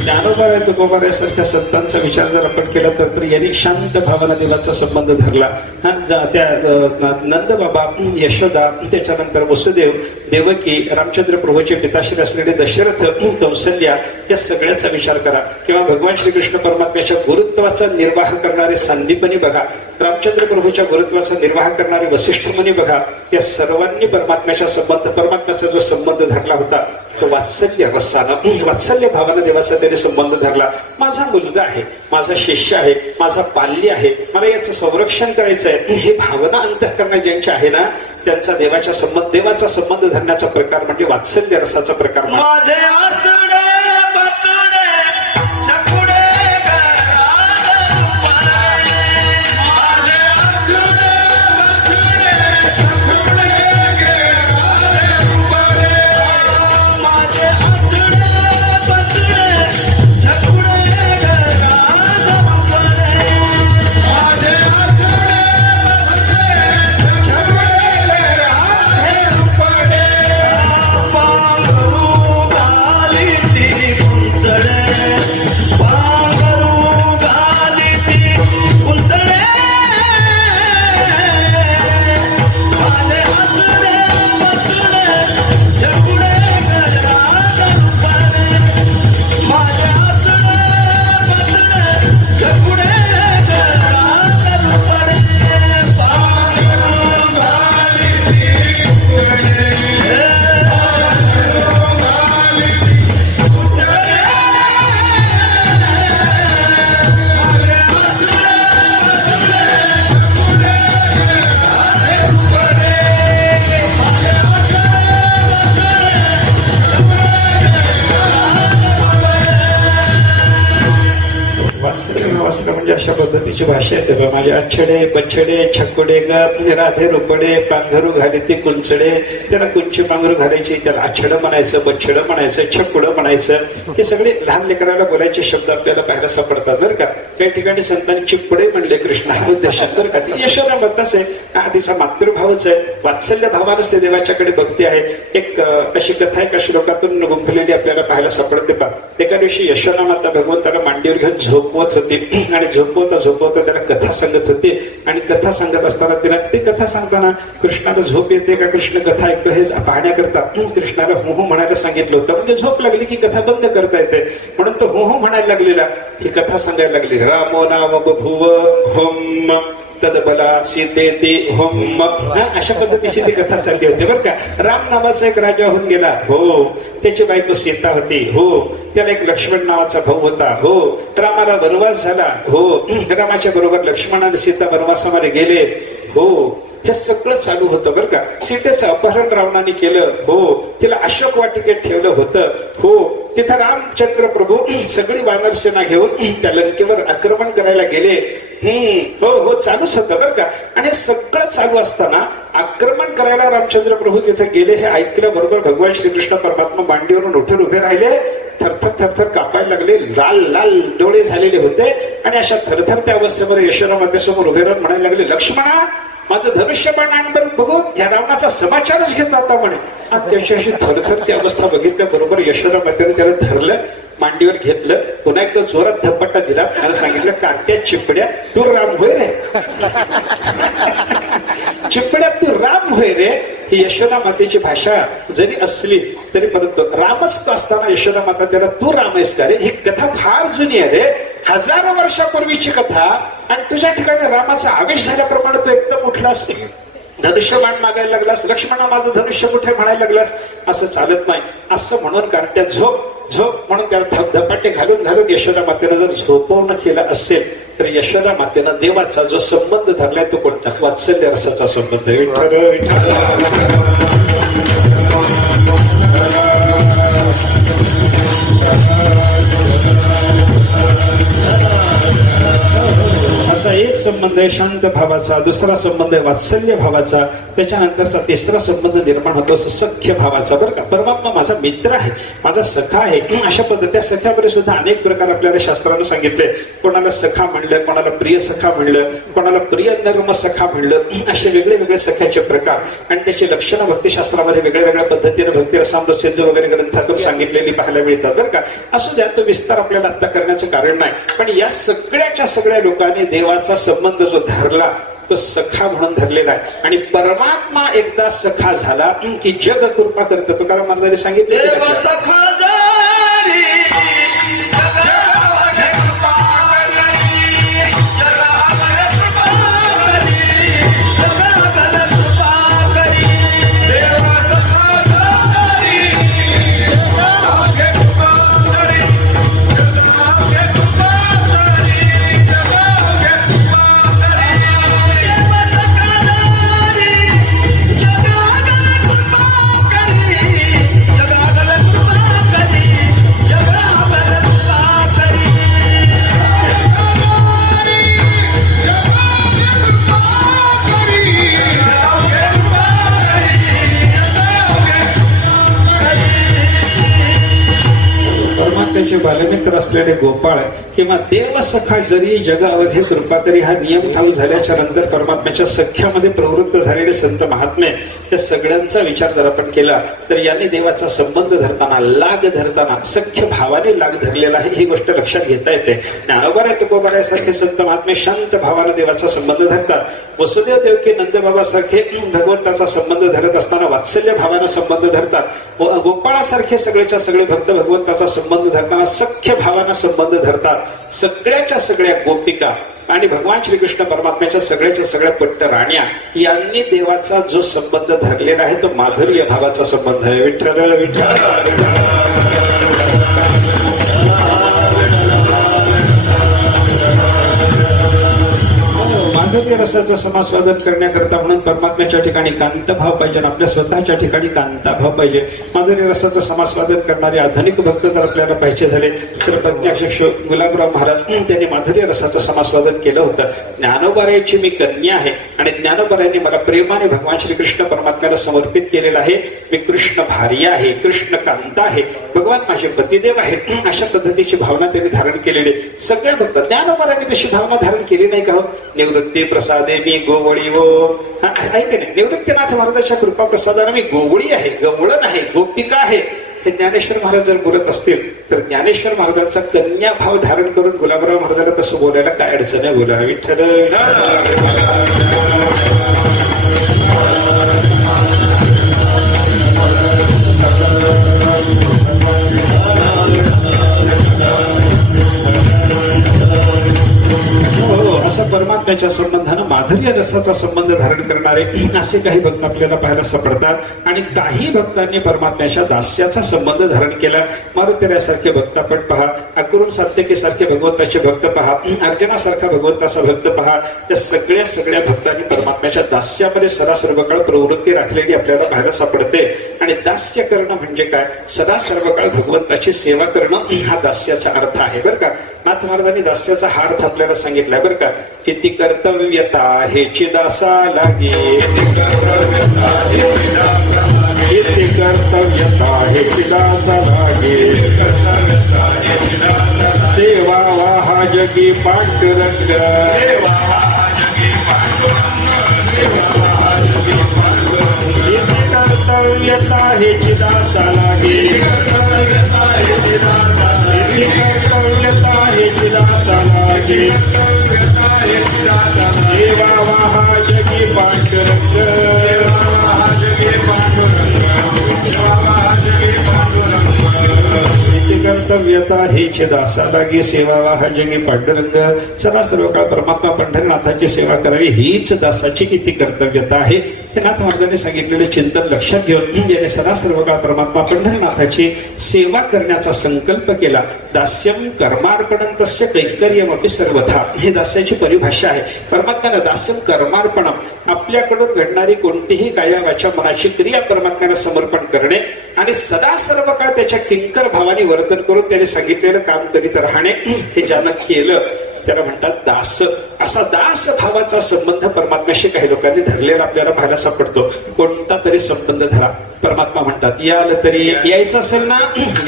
ज्ञानोबा तुकोबा सारख्या संतांचा विचार जर आपण केला तर यांनी शांत भावानं देवाचा संबंध धरला. त्या नंद बाबा, यशोदा, त्याच्यानंतर वसुदेव, देवकी, रामचंद्र प्रभूचे पिताश्री असलेले दशरथ, कौसल्या या सगळ्याचा विचार करा. किंवा भगवान श्रीकृष्ण परमात्म्याच्या गुरुत्वाचा निर्वाह करणारे संदीपनी बघा, रामचंद्र प्रभूच्या गुरुत्वाचा निर्वाह करणारे वसिष्ठ मुनी बघा. या सर्वांनी परमात्म्याचा जो संबंध धरला होता तो वात्सल्य रसानं, वात्सल्य भावानं देवाचा त्याने संबंध धरला. माझा मुलगा आहे, माझा शिष्य आहे, माझा पाल्य आहे, मला याचं संरक्षण करायचं आहे, हे भावना अंतःकरण ज्यांच्या आहे ना त्यांचा देवाचा संबंध धरण्याचा प्रकार म्हणजे वात्सल्य रसाचा प्रकार. म्हणजे अशा पद्धतीची भाषा आहे. माझे अच्छडे बच्छडे छकुडे ग राधे रुपडे पांघरू घाली ती कुंचडे, त्याला कुंची पांघरू घालायची, त्याला अच्छडं म्हणायचं, बच्छडं म्हणायचं, छकुडं म्हणायचं. हे सगळे लहान लेकराला बोलायचे शब्द आपल्याला पाहायला सापडतात बरं का. काही ठिकाणी संतांनी चिपडे म्हणले कृष्णाला उद्देशात बरं का. यशोदा भक्ताच आहे, तिचा मातृभावच आहे, वात्सल्य भावानच ते देवाच्याकडे भक्ती आहे. एक अशी कथा एका श्लोकातून गुंफलेली आपल्याला पाहायला सापडते पा. एका दिवशी यशोदा माता भगवंताला मांडीवर घेऊन झोपवत होती आणि झोपवता त्याला कथा सांगत होती. आणि कथा सांगत असताना तिला ते कथा सांगताना कृष्णाला झोप येते का कृष्ण कथा ऐकतो हे पाहण्याकरता कृष्णाला हो हो म्हणायला सांगितलं होतं. म्हणजे झोप लागली की कथा बंद करता येते म्हणून तो हो हो म्हणायला लागलेला, ही कथा सांगायला लागली. रामो नाम बभुव होम तदबला सीते ते होम अशा पद्धतीची ती कथा चालली होती बरं का. राम नावाचा एक राजा होऊन गेला. हो, त्याची बायको सीता होती. हो, त्याला एक लक्ष्मण नावाचा भाऊ होता. हो, रामाला वनवास झाला. हो, रामाच्या बरोबर लक्ष्मण आणि सीता वनवासामध्ये गेले. हो, हे सगळं चालू होतं बरं का. सीतेचं अपहरण रावणाने केलं. हो, तिला अशोक वाटिकेत ठेवलं होतं. हो, तिथं रामचंद्र प्रभू सगळी वानर सेना घेऊन त्या लंकेवर आक्रमण करायला गेले. हो हो, चालूच होतं बरं का. आणि सगळं चालू असताना आक्रमण करायला रामचंद्र प्रभू तिथे गेले. हे ऐकल्याबरोबर भगवान श्रीकृष्ण परमात्मा मांडीवरून उठून उभे राहिले. थरथर थरथर कापायला लागले. लाल लाल डोळे झालेले होते. आणि अशा थरथरत्या अवस्थेमध्ये यशोदा मातेसमोर उभे राहून म्हणायला लागले, लक्ष्मणा, माझं धनुष्यबाण आण बरं बघू. या रावणाचा समाचारच घेतो आता म्हणे. त्याच्याशी थरथर ती अवस्था बघितल्या बरोबर यशोदा मातेने त्याला धरलं, मांडीवर घेतलं, पुन्हा एकदा जोरात धप्पटा दिला आणि सांगितलं, काट्या चिपड्या तू राम होय रे. चिपड्या तू राम होय रे. ही यशोदा मातेची भाषा जरी असली तरी परंतु रामच असताना यशोदा माता त्याला तू राम आहेस का रे. ही कथा फार जुनी आहे रे, हजारो वर्षापूर्वीची कथा. आणि तुझ्या ठिकाणी रामाचा आवेश झाल्याप्रमाणे तू एकदम उठलास, धनुष्यबाण मागायला लागलास, लक्ष्मणा माझं धनुष्य कुठे म्हणायला लागलास. असं चालत नाही. असं म्हणून कार्ट्या झोप झोप म्हणून त्याला धपधपाटे घालून घालून यशोदा मातेनं जर झोपवणं केलं असेल तर यशोदा मातेनं देवाचा जो संबंध धरलाय तो कोणता, वात्सल्य रसाचा संबंध आहे. विठ्ठल विठ्ठल. एक संबंध आहे शांत भावाचा, दुसरा संबंध आहे वात्सल्य भावाचा, त्याच्यानंतरचा तिसरा संबंध निर्माण होतो सख्य भावाचा. बरं का, परमात्मा माझा मित्र आहे, माझा सखा आहे. अशा पद्धती सख्यामध्ये सुद्धा अनेक प्रकार आपल्याला शास्त्रानं सांगितले. कोणाला सखा म्हणलं, कोणाला प्रिय सखा म्हणलं, कोणाला प्रिय नर्म सखा म्हणलं. असे वेगळे वेगळे सख्याचे प्रकार आणि त्याची लक्षणं भक्तिशास्त्रामध्ये वेगळ्या वेगळ्या पद्धतीने भक्तिरसामृत सिद्ध वगैरे ग्रंथातून सांगितलेली पाहायला मिळतात. बरं का, असू द्या, तो विस्तार आपल्याला आता करण्याचं कारण नाही. पण या सगळ्याच्या सगळ्या लोकांनी देवाचा संबंध जो धरला तो सखा म्हणून धरलेला आहे. आणि परमात्मा एकदा सखा झाला की जग कृपा करतं. तुकाराम महाराजांनी सांगितले, बालमित्र असलेले गोपाळ किंवा देवसखा जरी जग अवघे कृपा तरी हा नियम ठाऊ झाल्याच्या नंतर परमात्म्याच्या सख्यामध्ये प्रवृत्त झालेले संत महात्मे त्या सगळ्यांचा विचार जर आपण केला तर यांनी देवाचा संबंध धरताना, लाग धरताना सख्य भावाने लाग धरलेला आहे ही गोष्ट लक्षात घेता येते. ज्ञानोबा तुकोबा सारखे संत महात्मे शांत भावाने देवाचा संबंध धरतात. वसुदेव देवकी नंदबाबा सारखे भगवंताचा संबंध धरत असताना वात्सल्य भावाने संबंध धरतात. गोपाळासारखे सगळेच्या सगळे भक्त भगवंताचा संबंध धरताना सख्य भावाना संबंध धरतात. सगळ्याच्या सगळ्या गोपिका आणि भगवान श्रीकृष्ण परमात्म्याच्या सगळ्याच्या सगळ्या पट्ट राण्या यांनी देवाचा जो संबंध धरलेला आहे तो माधुर्य भावाचा संबंध आहे. विठ्ठल विठ्ठल. माधुर्य रसाचं समास्वादन करण्याकरता म्हणून परमात्म्याच्या ठिकाणी कांतभाव पाहिजे आणि आपल्या स्वतःच्या ठिकाणी कांताभाव पाहिजे. माधुर्य रसाचं समास्वादन करणारे आधुनिक भक्त जर आपल्याला पाहिजे झाले तर प्रज्ञाचक्षु गुलाबराव महाराज त्यांनी माधुर्य रसाचं समास्वादन केलं होतं. ज्ञानोबारायांची मी कन्या आहे आणि ज्ञानोबारायांनी मला प्रेमाने भगवान श्रीकृष्ण परमात्म्याला समर्पित केलेलं आहे. मी कृष्ण भार्या आहे, कृष्ण कांता आहे, भगवान माझे पतिदेव आहेत, अशा पद्धतीची भावना त्यांनी धारण केलेली. सगळे भक्त ज्ञानोबारायांनी तशी भावना धारण केली नाही का हो. निवृत्ती प्रसादे मी गोवळी वो, ऐक नाही, निवृत्तीनाथ महाराजांच्या कृपा प्रसादाने मी गोवळी आहे, गवळण आहे, गोपिका आहे हे ज्ञानेश्वर महाराज जर बोलत असतील तर ज्ञानेश्वर महाराजांचा कन्या भाव धारण करून गुलाबराव महाराजांना तसं बोलायला काय अडचण आहे. बोला विठ्ठल. परमात्म्याच्या संबंधानं माधुर्य रसाचा संबंध धारण करणारे असे काही भक्त आपल्याला पाहायला सापडतात आणि काही भक्तांनी परमात्म्याच्या दास्याचा संबंध धारण केला. मारुतीसारखे भक्त आपण पहा, अक्रूर सात्यकी सारखे भगवंताचे भक्त पहा, अर्जुनासारखा भगवंताचा भक्त पहा. या सगळ्या भक्तांनी परमात्म्याच्या दास्यामध्ये सदा सर्व काळ प्रवृत्ती राखलेली आपल्याला पाहायला सापडते. आणि दास्य करणं म्हणजे काय? सदा सर्व काळ भगवंताची सेवा करणं हा दास्याचा अर्थ आहे बरं का. नाथ महाराजांनी दास्याचा हा अर्थ आपल्याला सांगितलाय बरं का. किती कर्तव्यता हेची दासा लागे, किती कर्तव्यता हेची दासा लागे, सेवा वाहा जगी पांडुरंग, कर्तव्यता हेची दासा लागे, कर्तव्यता हेची दासा लागे, सेवा वाहा जगी पांडुरंग, कर्तव्यता हेच दासा लागे, सेवा वाहा जगी पांडुरंग. सदा सर्व काळ परमात्मा पंढरनाथाची सेवा करावी हीच दासाची किती कर्तव्यता आहे. हे नाथ महाराजांनी सांगितलेले चिंतन लक्षात घेऊन ज्याने सदा सर्व काळ परमात्मा पंढरनाथाची सेवा करण्याचा संकल्प केला, दास्यम कर्मार्पणं तस्य कैंकर्यमपि सर्वथा, हे दास्याची परिभाषा आहे. परमात्म्याला दास्यम कर्मार्पणम, आपल्याकडून घडणारी कोणतीही काया वाचा मनाची क्रिया परमात्म्याला समर्पण करणे आणि सदा सर्व काळ त्याच्या किंकर भावाने वर्तन करून त्याने सांगितलेलं काम करीत राहणे, हे ज्यानं केलं त्याला म्हणतात दास. असा दास भावाचा संबंध परमात्म्याशी काही लोकांनी धरलेला आपल्याला पाहायला सापडतो. कोणता तरी संबंध धरा, परमात्मा म्हणतात याल तरी यायचं असेल ना,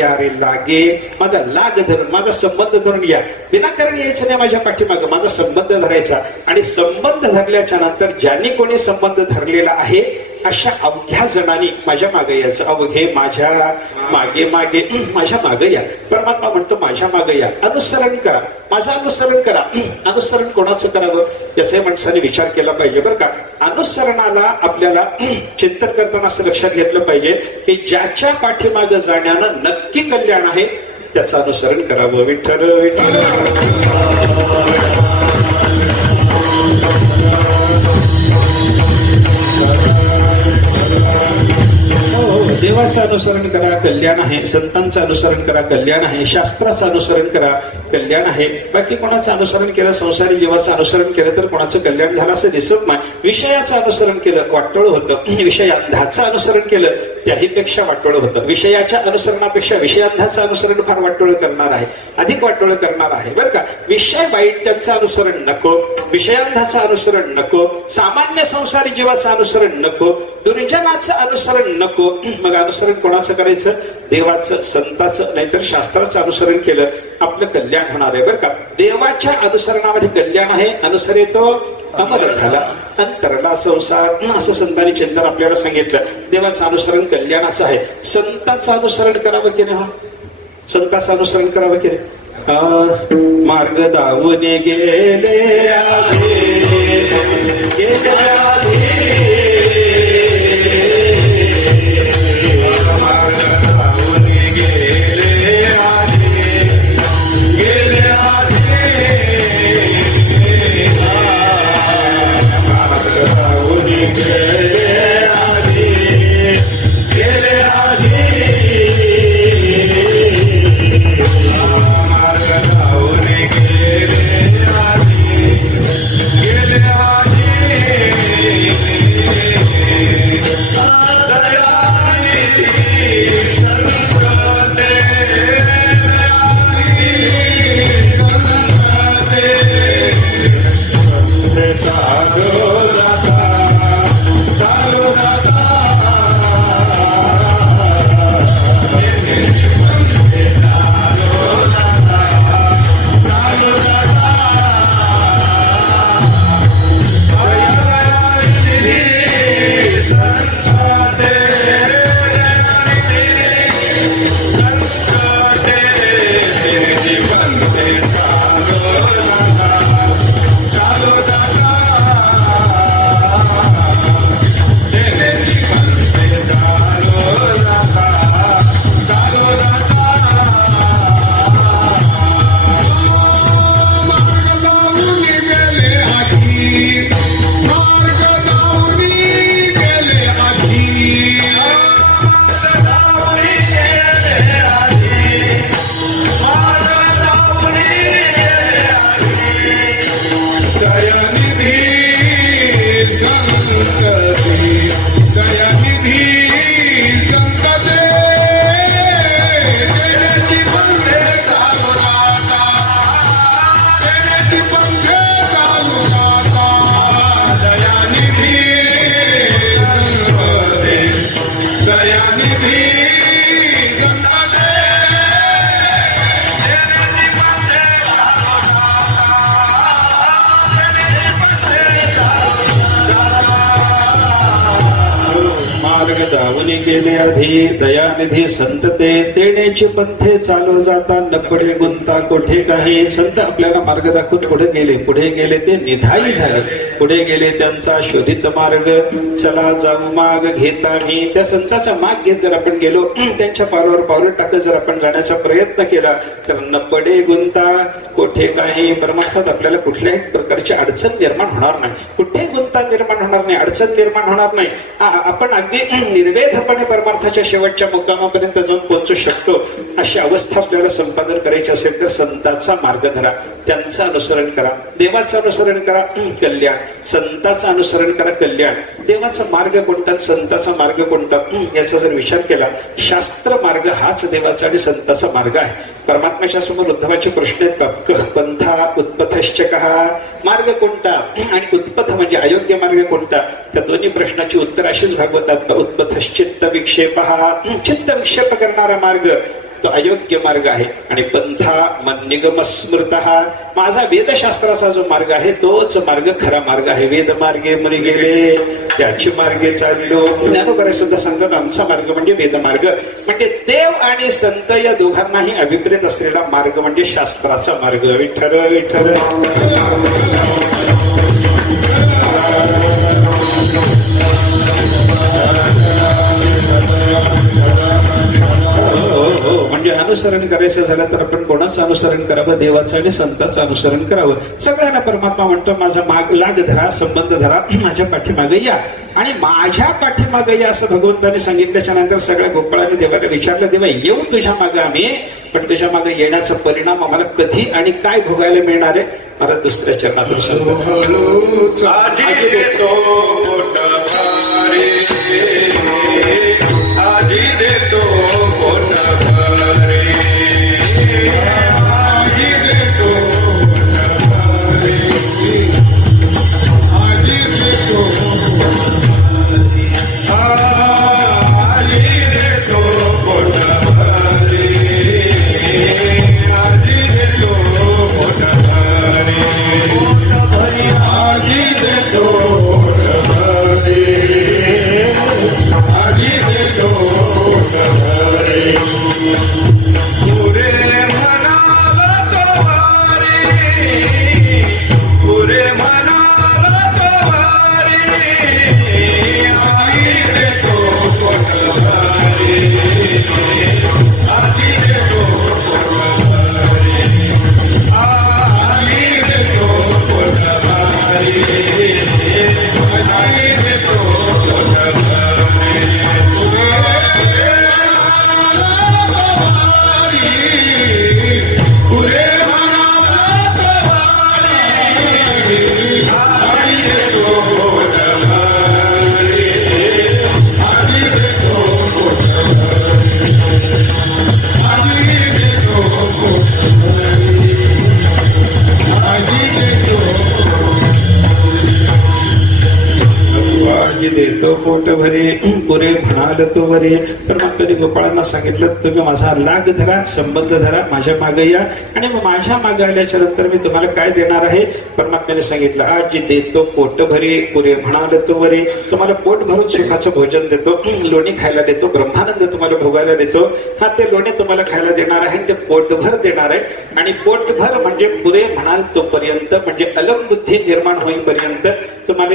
या रे लागे, माझा लाग धरून माझा संबंध धरून या, विनाकारण यायचं नाही माझ्या पाठीमागं, माझा संबंध धरायचा. आणि संबंध धरल्याच्या नंतर ज्यांनी कोणी संबंध धरलेला आहे अशा अवघ्या जणांनी माझ्या मागे यायचं. अवघे माझ्या मागे मागे माझ्या मागे या. परमात्मा म्हणतो माझ्या मागे या, अनुसरण करा, माझं अनुसरण करा. अनुसरण कोणाचं करावं याचा माणसाने विचार केला पाहिजे बरं का. अनुसरणाला आपल्याला चिंतन करताना असं लक्षात घेतलं पाहिजे की ज्याच्या पाठीमागे जाण्यानं नक्की कल्याण आहे त्याचं अनुसरण करावं. विठ्ठल विठ्ठल देवाचं अनुसरण करा, कल्याण आहे. संतांचं अनुसरण करा, कल्याण आहे. शास्त्राचं अनुसरण करा, कल्याण आहे. बाकी कोणाचं अनुसरण केलं, संसारी जीवाचं अनुसरण केलं तर कोणाचं कल्याण झालं असं दिसत नाही. विषयाचं अनुसरण केलं वाटोळ होतं, विषयांधाचं अनुसरण केलं त्याहीपेक्षा वाटोळ होतं. विषयाच्या अनुसरणापेक्षा विषयांधाचं अनुसरण फार वाटोळ करणार आहे, अधिक वाटोळ करणार आहे बरं का. विषय वाईट त्यांचं अनुसरण नको, विषयांधाचं अनुसरण नको, सामान्य संसारी जीवाचं अनुसरण नको, दुर्जनाचं अनुसरण नको. मग अनुसरण कोणाचं करायचं? देवाचं, संताचं, नाहीतर शास्त्राचं अनुसरण केलं आपलं कल्याण होणार आहे बरं का. देवाच्या अनुसरणामध्ये कल्याण आहे. अनुसरेतो अमर झाला अंतरला संसार, असं संतांनी चिंतन आपल्याला सांगितलं. देवाचं अनुसरण कल्याणाचं आहे. संताचं अनुसरण करावं की नाही? संताचं अनुसरण करावं की नाही? मार्ग दावून गेले दयानिधी संत देण्याची पंथे चालू आता देण्याची पंथे चालू आता दयानिधी संत दे दयानिधी संत दे देण्याची पंथे मार्ग धावून गेले आधी दयानिधी संत ते देण्याचे पंथे चालू जाता न पडे गुंता कोठे काही. संत आपल्याला मार्ग दाखवून पुढे गेले ते निधाई झाले. पुढे गेले त्यांचा शोधित मार्ग चला जाऊ माग घेता मी. त्या संताचा माग घेत जर आपण गेलो त्यांच्या पावलावर पावलं टाकत जर आपण जाण्याचा प्रयत्न केला तर न पडे गुंता कोठे काही. परमार्थात आपल्याला कुठल्याही प्रकारची अडचण निर्माण होणार नाही. कुठेही गुंता निर्माण होणार नाही, अडचण निर्माण होणार नाही. आपण अगदी निर्वेधपणे परमार्थाच्या शेवटच्या मुक्कामापर्यंत जाऊन पोहोचू शकतो. अशी अवस्था आपल्याला संपादन करायची असेल तर संतांचा मार्ग धरा, त्यांचं अनुसरण करा. देवाचं अनुसरण करा, कल्याण. संतांचं अनुसरण करा, कल्याण. देवाचा मार्ग कोणता, संतांचा मार्ग कोणता याचा जर विचार केला, शास्त्र मार्ग हाच देवाचा आणि संतांचा मार्ग आहे. परमात्म्याच्या समोर उद्धवाचे प्रश्न आहेत, पंथा उत्पथश्च कहा. मार्ग कोणता आणि उत्पथ म्हणजे अयोग्य मार्ग कोणता. त्या दोन्ही प्रश्नाची उत्तर अशीच भागवतात. उत्पथश्चित्त विक्षेप, चित्त विक्षेप करणारा मार्ग तो अयोग्य मार्ग आहे. आणि पंथा मन्निगम स्मृत, माझा वेदशास्त्राचा जो मार्ग आहे तोच मार्ग खरा मार्ग आहे. वेद मार्गे मुनी गेले त्याची मार्गे चाललो. ज्ञानोबा सुद्धा सांगतात आमचा मार्ग म्हणजे वेदमार्ग. म्हणजे देव आणि संत या दोघांनाही अभिप्रेत असलेला मार्ग म्हणजे शास्त्राचा मार्ग. विठ्ठल विठ्ठल. म्हणजे अनुसरण करायचं झालं तर आपण कोणाचं अनुसरण करावं, देवाचं आणि संतांचं अनुसरण करावं. सगळ्यांना परमात्मा म्हणतो माझा माग लाग धरा, संबंध धरा, माझ्या पाठीमागे या. आणि माझ्या पाठीमागे या असं भगवंतांनी सांगितल्याच्या नंतर सगळ्या गोपाळांनी देवाला विचारलं, देवा येऊ तुझ्या मागे आम्ही, पण तुझ्या मागे येण्याचा परिणाम आम्हाला कधी आणि काय भोगायला मिळणार आहे. मला दुसऱ्या चरणातून सांगतो आजी देतो कोण भरे, आजी देतो भरे, आजी देतो आजी देतो कोण भरे, आजी देतो कोण भरे, आजी देतो भरे, आजी देतो भरे. पुरे म्हणाला तो वारी, पुरे म्हणाला तो वारी, आई देतो कोण भरे, आजी देतो कोण भरे, आई देतो कोण भरे, आई देतो कोण भरे. देतो पोट भरे, पुरे म्हणाल तो वरे. परमात्म्याने गोपाळांना सांगितलं तुम्ही माझा लाग धरा, संबंध धरा, माझ्या मागे या. आणि मग माझ्या मागे आल्याच्या नंतर मी तुम्हाला काय देणार आहे. परमात्म्याने सांगितलं आज देतो पोट भरे, पुरे म्हणाल तो वरे. तुम्हाला पोट भरून सुखाचं भोजन देतो, लोणी खायला देतो, ब्रह्मानंद तुम्हाला भोगायला देतो. हा ते लोणी तुम्हाला खायला देणार आहे, ते पोटभर देणार आहे. आणि पोटभर म्हणजे पुरे म्हणाल तोपर्यंत, म्हणजे अलमबुद्धी निर्माण होईपर्यंत तुम्हाला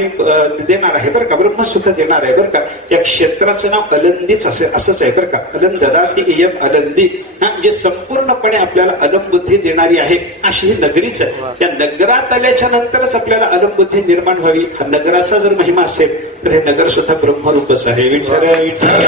देणार आहे बरं का. ब्रह्मसुख देणार आहे बरं का. या क्षेत्राचं नाव अलंदीच असंच आहे बरं का. अलंददाती इयम अलंदी, जे संपूर्णपणे आपल्याला अलमबुद्धी देणारी आहे अशी ही नगरीच आहे. त्या नगरात आल्याच्या नंतरच आपल्याला अलमबुद्धी निर्माण व्हावी. हा नगराचा जर महिमा असेल तर हे नगर सुद्धा ब्रह्मरूपच आहे. विठ्ठल विठ्ठल.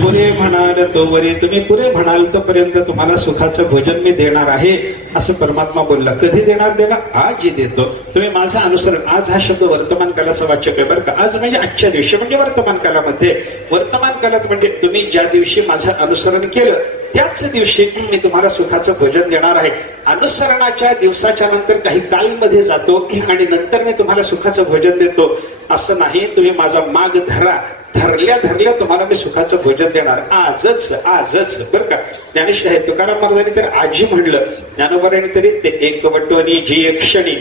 पुरे म्हणाल म्हणाल तोवरी, तुम्ही पुरे म्हणाल तोपर्यंत तुम्हाला सुखाचं भोजन मी देणार आहे असं परमात्मा बोलला. कधी देणार देवा? आज देतो. तुम्ही माझं अनुसरण, आज हा शब्द वर्तमान कालाचा वाचक आहे बरं का. आज म्हणजे आजच्या दिवशी, म्हणजे वर्तमान कालामध्ये. वर्तमान कालात म्हणजे तुम्ही ज्या दिवशी माझं अनुसरण केलं त्याच दिवशी मी तुम्हाला सुखाचं भोजन देणार आहे. अनुसरणाच्या दिवसाच्या नंतर काही काळमध्ये जातो आणि नंतर मी तुम्हाला सुखाचं भोजन देतो असं नाही. तुम्ही माझा माग धरा, धरल्या धरल्या तुम्हाला मी सुखाचं भोजन देणार आजच आजच बरं का. ज्ञानेश्वर आहे तुकाराम महाराजांनी तर आजी म्हणलं, ज्ञानोबारांनी तरी ते एक वटवणी जी एक क्षणी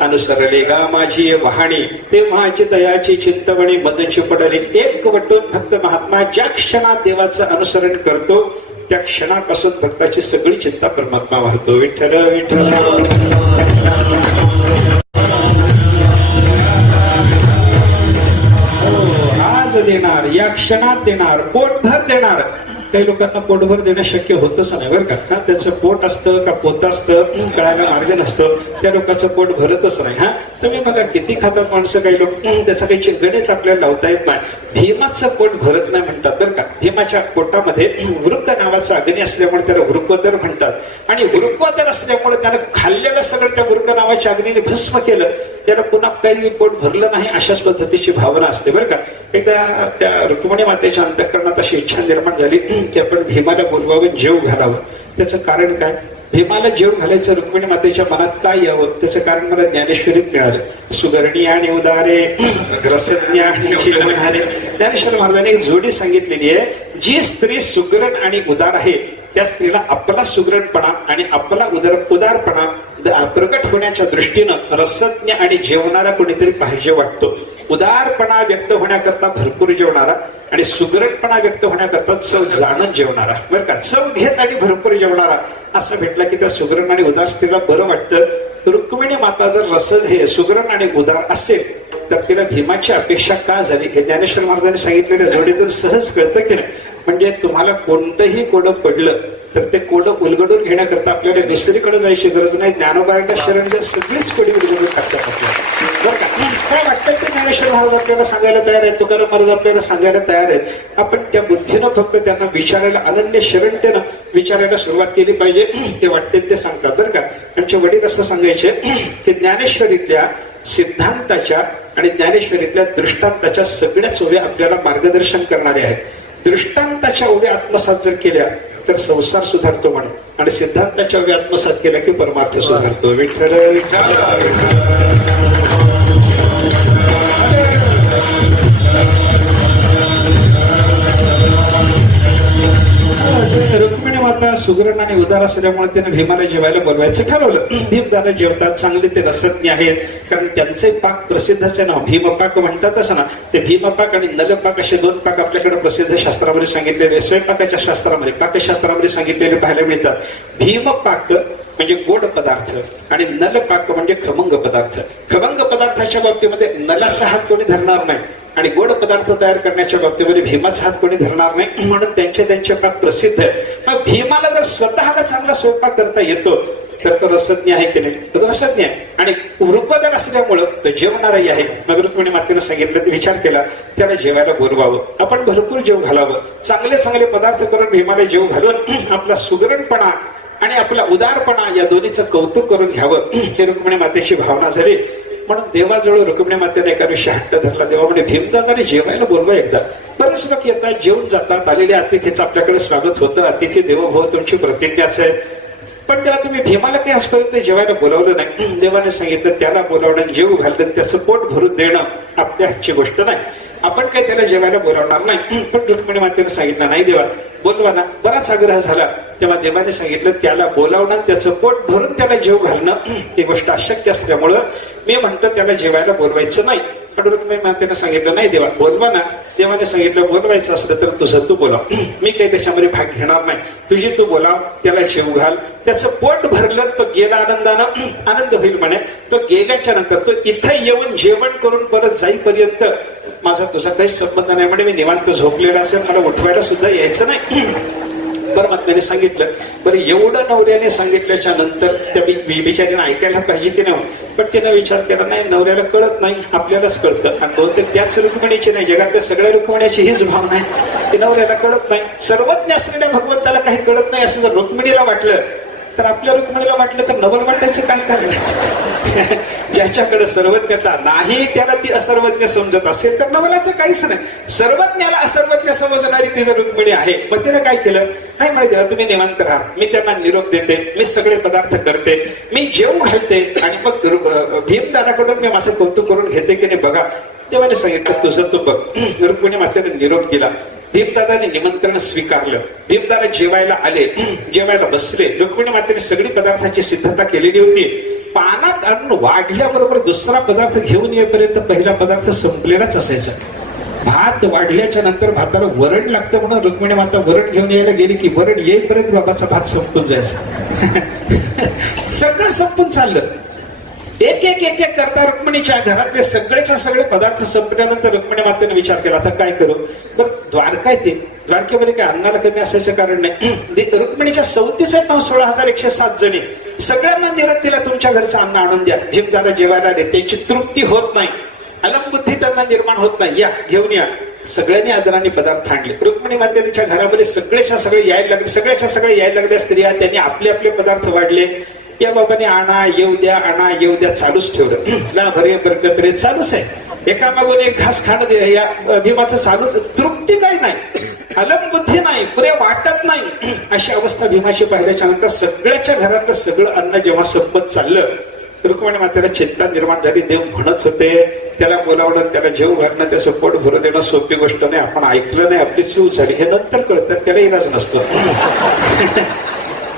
अनुसरले गा माझी वाहणी, ते माझी दयाची चिंतवणी मजची पडली. एक वटून भक्त महात्मा ज्या क्षणात देवाचं अनुसरण करतो त्या क्षणापासून भक्ताची सगळी चिंता परमात्मा वाहतो. विठ्ठल विठ्ठल. आज देणार, या क्षणात देणार, पोटभर देणार. काही लोकांना पोटभर देणं शक्य होतच नाही बरं का. त्याचं पोट असतं का पोत असतं कळायला मार्ग नसतं. त्या लोकांचं पोट भरतच नाही. हा तुम्ही बघा किती खातात माणसं. काही लोक त्याचं काही गणित आपल्याला लावता येत नाही. भीमाचं पोट भरत नाही म्हणतात बरं का. भीमाच्या पोटामध्ये वृक्क नावाचा अग्नी असल्यामुळे त्याला वृकोदर म्हणतात. आणि वृकोदर असल्यामुळे त्यानं खाल्लेलं सगळं त्या वृक्क नावाच्या अग्नीने भस्म केलं. त्याला पुन्हा काही पोट भरलं नाही अशाच पद्धतीची भावना असते बरं का. एकदा त्या रुक्मिणी मातेच्या अंतःकरणात अशी इच्छा निर्माण झाली की आपण भीमाला बोलवावं, जेव घालावं. त्याचं कारण काय? भीमाला जेव घालायचं रुक्मिणी मातेच्या मनात काय यावं त्याचं कारण मला ज्ञानेश्वरीत मिळालं. सुगरणी आणि उदारे, रसज्ञ आणि जीवनहारे. ज्ञानेश्वर महाराजांनी एक जोडी सांगितलेली आहे. जी स्त्री सुगरण आणि उदार आहे त्या स्त्रीला आपला सुगरणपणा आणि आपला उदारपणा प्रकट होण्याच्या दृष्टीनं रसज्ञ आणि जेवणारा कोणीतरी पाहिजे वाटतो. उदारपणा व्यक्त होण्याकरता भरपूर जेवणारा आणि सुगरणपणा व्यक्त होण्याकरता चव जाणून जेवणारा बरं का. चव घेत आणि भरपूर जेवणारा असं भेटला की त्या सुगरण आणि उदार स्त्रीला बरं वाटतं. रुक्मिणी माता जर रसद हे सुगरण आणि उदार असेल तर तिला भीमाची अपेक्षा का झाली हे ज्ञानेश्वर महाराजांनी सांगितलेल्या जोडीतून सहज कळतं की नाही. म्हणजे तुम्हाला कोणतंही कोडं पडलं तर ते कोडं उलगडून घेण्याकरता आपल्याला दुसरीकडे जायची गरज नाही. ज्ञानोबाच्या शरण सगळीच कोडी उलगडून टाकतात आपल्याला बरं का. काय वाटतं ते ज्ञानेश्वर महाराज आपल्याला सांगायला तयार आहेत, तुकाराम महाराज आपल्याला सांगायला तयार आहेत. आपण त्या बुद्धीनं फक्त त्यांना विचारायला, अनन्य शरणतेनं विचारायला सुरुवात केली पाहिजे. ते वाटते ते सांगतात बरं का. आमचे वडील असं सांगायचे की ज्ञानेश्वरीतल्या सिद्धांताच्या आणि ज्ञानेश्वरीतल्या दृष्टांताच्या सगळ्याच ओव्या आपल्याला मार्गदर्शन करणारे आहेत. दृष्टांताच्या ओव्या आत्मसात जर केल्या तर संसार सुधारतो म्हणून, आणि सिद्धांताच्या ओव्या आत्मसात केल्या की परमार्थ सुधारतो. विठ्ठल विठ्ठल. रुक्मिणी माता सुगरण आणि उदार असल्यामुळे त्याने भीमाला जेवायला बोलवायचं ठरवलं. भीम दादा जेवतात, चांगले ते रसज्ञ आहेत, कारण त्यांचे पाक प्रसिद्धच आहे ना. भीमपाक म्हणतातच ना. ते भीमपाक आणि नलपाक असे दोन पाक आपल्याकडे प्रसिद्ध शास्त्रामध्ये सांगितलेले, स्वयंपाकाच्या शास्त्रामध्ये, पाकशास्त्रामध्ये सांगितलेले पाहायला मिळतात. भीमपाक म्हणजे गोड पदार्थ आणि नलपाक म्हणजे खमंग पदार्थ. खमंग पदार्थाच्या बाबतीमध्ये नलाचा हात कोणी धरणार नाही आणि गोड पदार्थ तयार करण्याच्या बाबतीमध्ये भीमाचा हात कोणी धरणार नाही, म्हणून त्यांचे पाक प्रसिद्ध आहे. मग भीमाला जर स्वतःला चांगला स्वयंपाक करता येतो तर तो रसज्ञ आहे की नाही? तो रसज्ञ आहे आणि वृकोदर असल्यामुळं तो जेवणारही आहे. मग रुक्मिणी मातेनं सांगितलं, विचार केला त्याला जेवायला बोलवावं, आपण भरपूर जेव घालावं, चांगले चांगले पदार्थ करून भीमाला जेव घालून आपला सुगरणपणा आणि आपला उदारपणा या दोन्हीचं कौतुक करून घ्यावं हे रुक्मिणी मातेची भावना झाली. म्हणून देवाजवळ रुक्मिणी मातेने एका दिवशी हट्ट धरला. देवा म्हणजे भीमदादाने जेवायला बोलवा एकदा. बरेच लोक येतात, जेवून जातात, आलेल्या अतिथीचं आपल्याकडे स्वागत होतं. अतिथी देवो भव तुमची प्रतिज्ञाच आहे. पण तेव्हा तुम्ही भीमाला काही आजपर्यंत जेवायला बोलावलं नाही. देवाने सांगितलं त्याला बोलावणं, जेवू घालणं, त्याचं पोट भरून देणं आपल्या हातची गोष्ट नाही. आपण काही त्याला जेवायला बोलावणार नाही. पण रुक्मिणी मातेने सांगितलं नाही देवा बोलवा ना. बराच आग्रह झाला तेव्हा देवाने सांगितलं त्याला बोलावणं, त्याचं पोट भरून त्याला जेव घालणं ही गोष्ट अशक्य असल्यामुळं मी म्हणतो त्याला जेवायला बोलवायचं नाही. पण रुक्मिणी मातेने सांगितलं नाही देवा बोलवा ना. देवाने सांगितलं बोलवायचं असलं तर तुझं तू बोलाव, मी काही त्याच्यामध्ये भाग घेणार नाही. तुझी तू बोलाव, त्याला जेव घाल, त्याचं पोट भरलं तो गेला आनंदानं, आनंद होईल म्हणे. तो गेल्याच्या नंतर तो इथं येऊन जेवण करून परत जाईपर्यंत माझा तुझा काही संबंध नाही म्हणे. मी निवांत झोपलेला असेल, मला उठवायला सुद्धा यायचं नाही. परमात्म्याने सांगितलं. बरं एवढं नवऱ्याने सांगितल्याच्या नंतर त्या बिचारीने ऐकायला पाहिजे की नाही, पण तिनं विचार केला नाही नवऱ्याला कळत नाही, आपल्यालाच कळतं. आणि बहुतेक त्याच रुक्मिणीची नाही, जगातल्या सगळ्या रुक्मिणीची हीच भावना आहे की नवऱ्याला कळत नाही. सर्वज्ञ असलेल्या भगवंताला काही कळत नाही असं जर रुक्मिणीला वाटलं तर आपल्या रुक्मिणीला वाटलं तर नवल वाटायचं काय कारण. ज्याच्याकडे सर्वज्ञता नाही त्याला ती असर्वज्ञ समजत असेल तर नवलाचं काहीच नाही. सर्वज्ञाला असर्वज्ञ समजणारी ती जर रुक्मिणी आहे, मग तिने काय केलं, नाही म्हणे देवा तुम्ही निवांत राहा, मी त्यांना निरोप देते, मी सगळे पदार्थ करते, मी जेवू घालते आणि मग भीमदादाकडून मी माझं कौतुक करून घेते की नाही बघा. देवाने सांगितलं तुझं तू बघ. रुक्मिणी मातेने निरोप दिला. भीमदादाने निमंत्रण स्वीकारलं. भीमदादा जेवायला आले, जेवायला बसले. रुक्मिणी मातेने सगळी पदार्थाची सिद्धता केलेली होती. पानात अन्न वाढल्याबरोबर दुसरा पदार्थ घेऊन येईपर्यंत पहिला पदार्थ संपलेलाच असायचा. भात वाढल्याच्या नंतर भाताला वरण लागतं म्हणून रुक्मिणी माता वरण घेऊन यायला गेली की वरण येईपर्यंत बाबाचा भात संपून जायचा. सगळं संपून चाललं. एक एक एक एक करता रुक्मिणीच्या घरातले सगळेच्या सगळे पदार्थ संपल्यानंतर रुक्मिणी मातेने विचार केला आता काय करू. बरं द्वारका येते, द्वारकेमध्ये काय अन्नाला कमी असायचं कारण नाही. रुक्मिणीच्या 34,16,107 जणी सगळ्यांना निरोप दिला तुमच्या घरचं अन्न आणून द्या. भीमदादा जेवायला आले, त्यांची तृप्ती होत नाही, अलमबुद्धी त्यांना निर्माण होत नाही, या घेऊन या. सगळ्यांनी आदराने पदार्थ आणले. रुक्मिणी मातेच्या घरामध्ये सगळ्याच्या सगळे यायला लागले, सगळ्याच्या सगळे यायला लागल्या स्त्रिया, त्यांनी आपले आपले पदार्थ वाढले. या बाबाने आणा येऊ द्या, आणा येऊ द्या चालूच ठेवलं. लाभ रे बरकत रे चालूच आहे. एका मागून एक घास खाणं या भीमाचं चालूच. तृप्ती काही नाही, अलमबुद्धी नाही, पुरे वाटत नाही. अशी अवस्था भीमाची पाहिल्याच्या नंतर सगळ्याच्या घरातलं सगळं अन्न जेव्हा संपत चाललं, रुक्मिणी मातेला चिंता निर्माण झाली. देव म्हणत होते त्याला बोलावणं, त्याला जेव घालणं, त्याचं पोट भरू देणं सोपी गोष्ट नाही. आपण ऐकलं नाही, आपली चूक झाली हे नंतर कळतं, त्याला इलाज नसतो.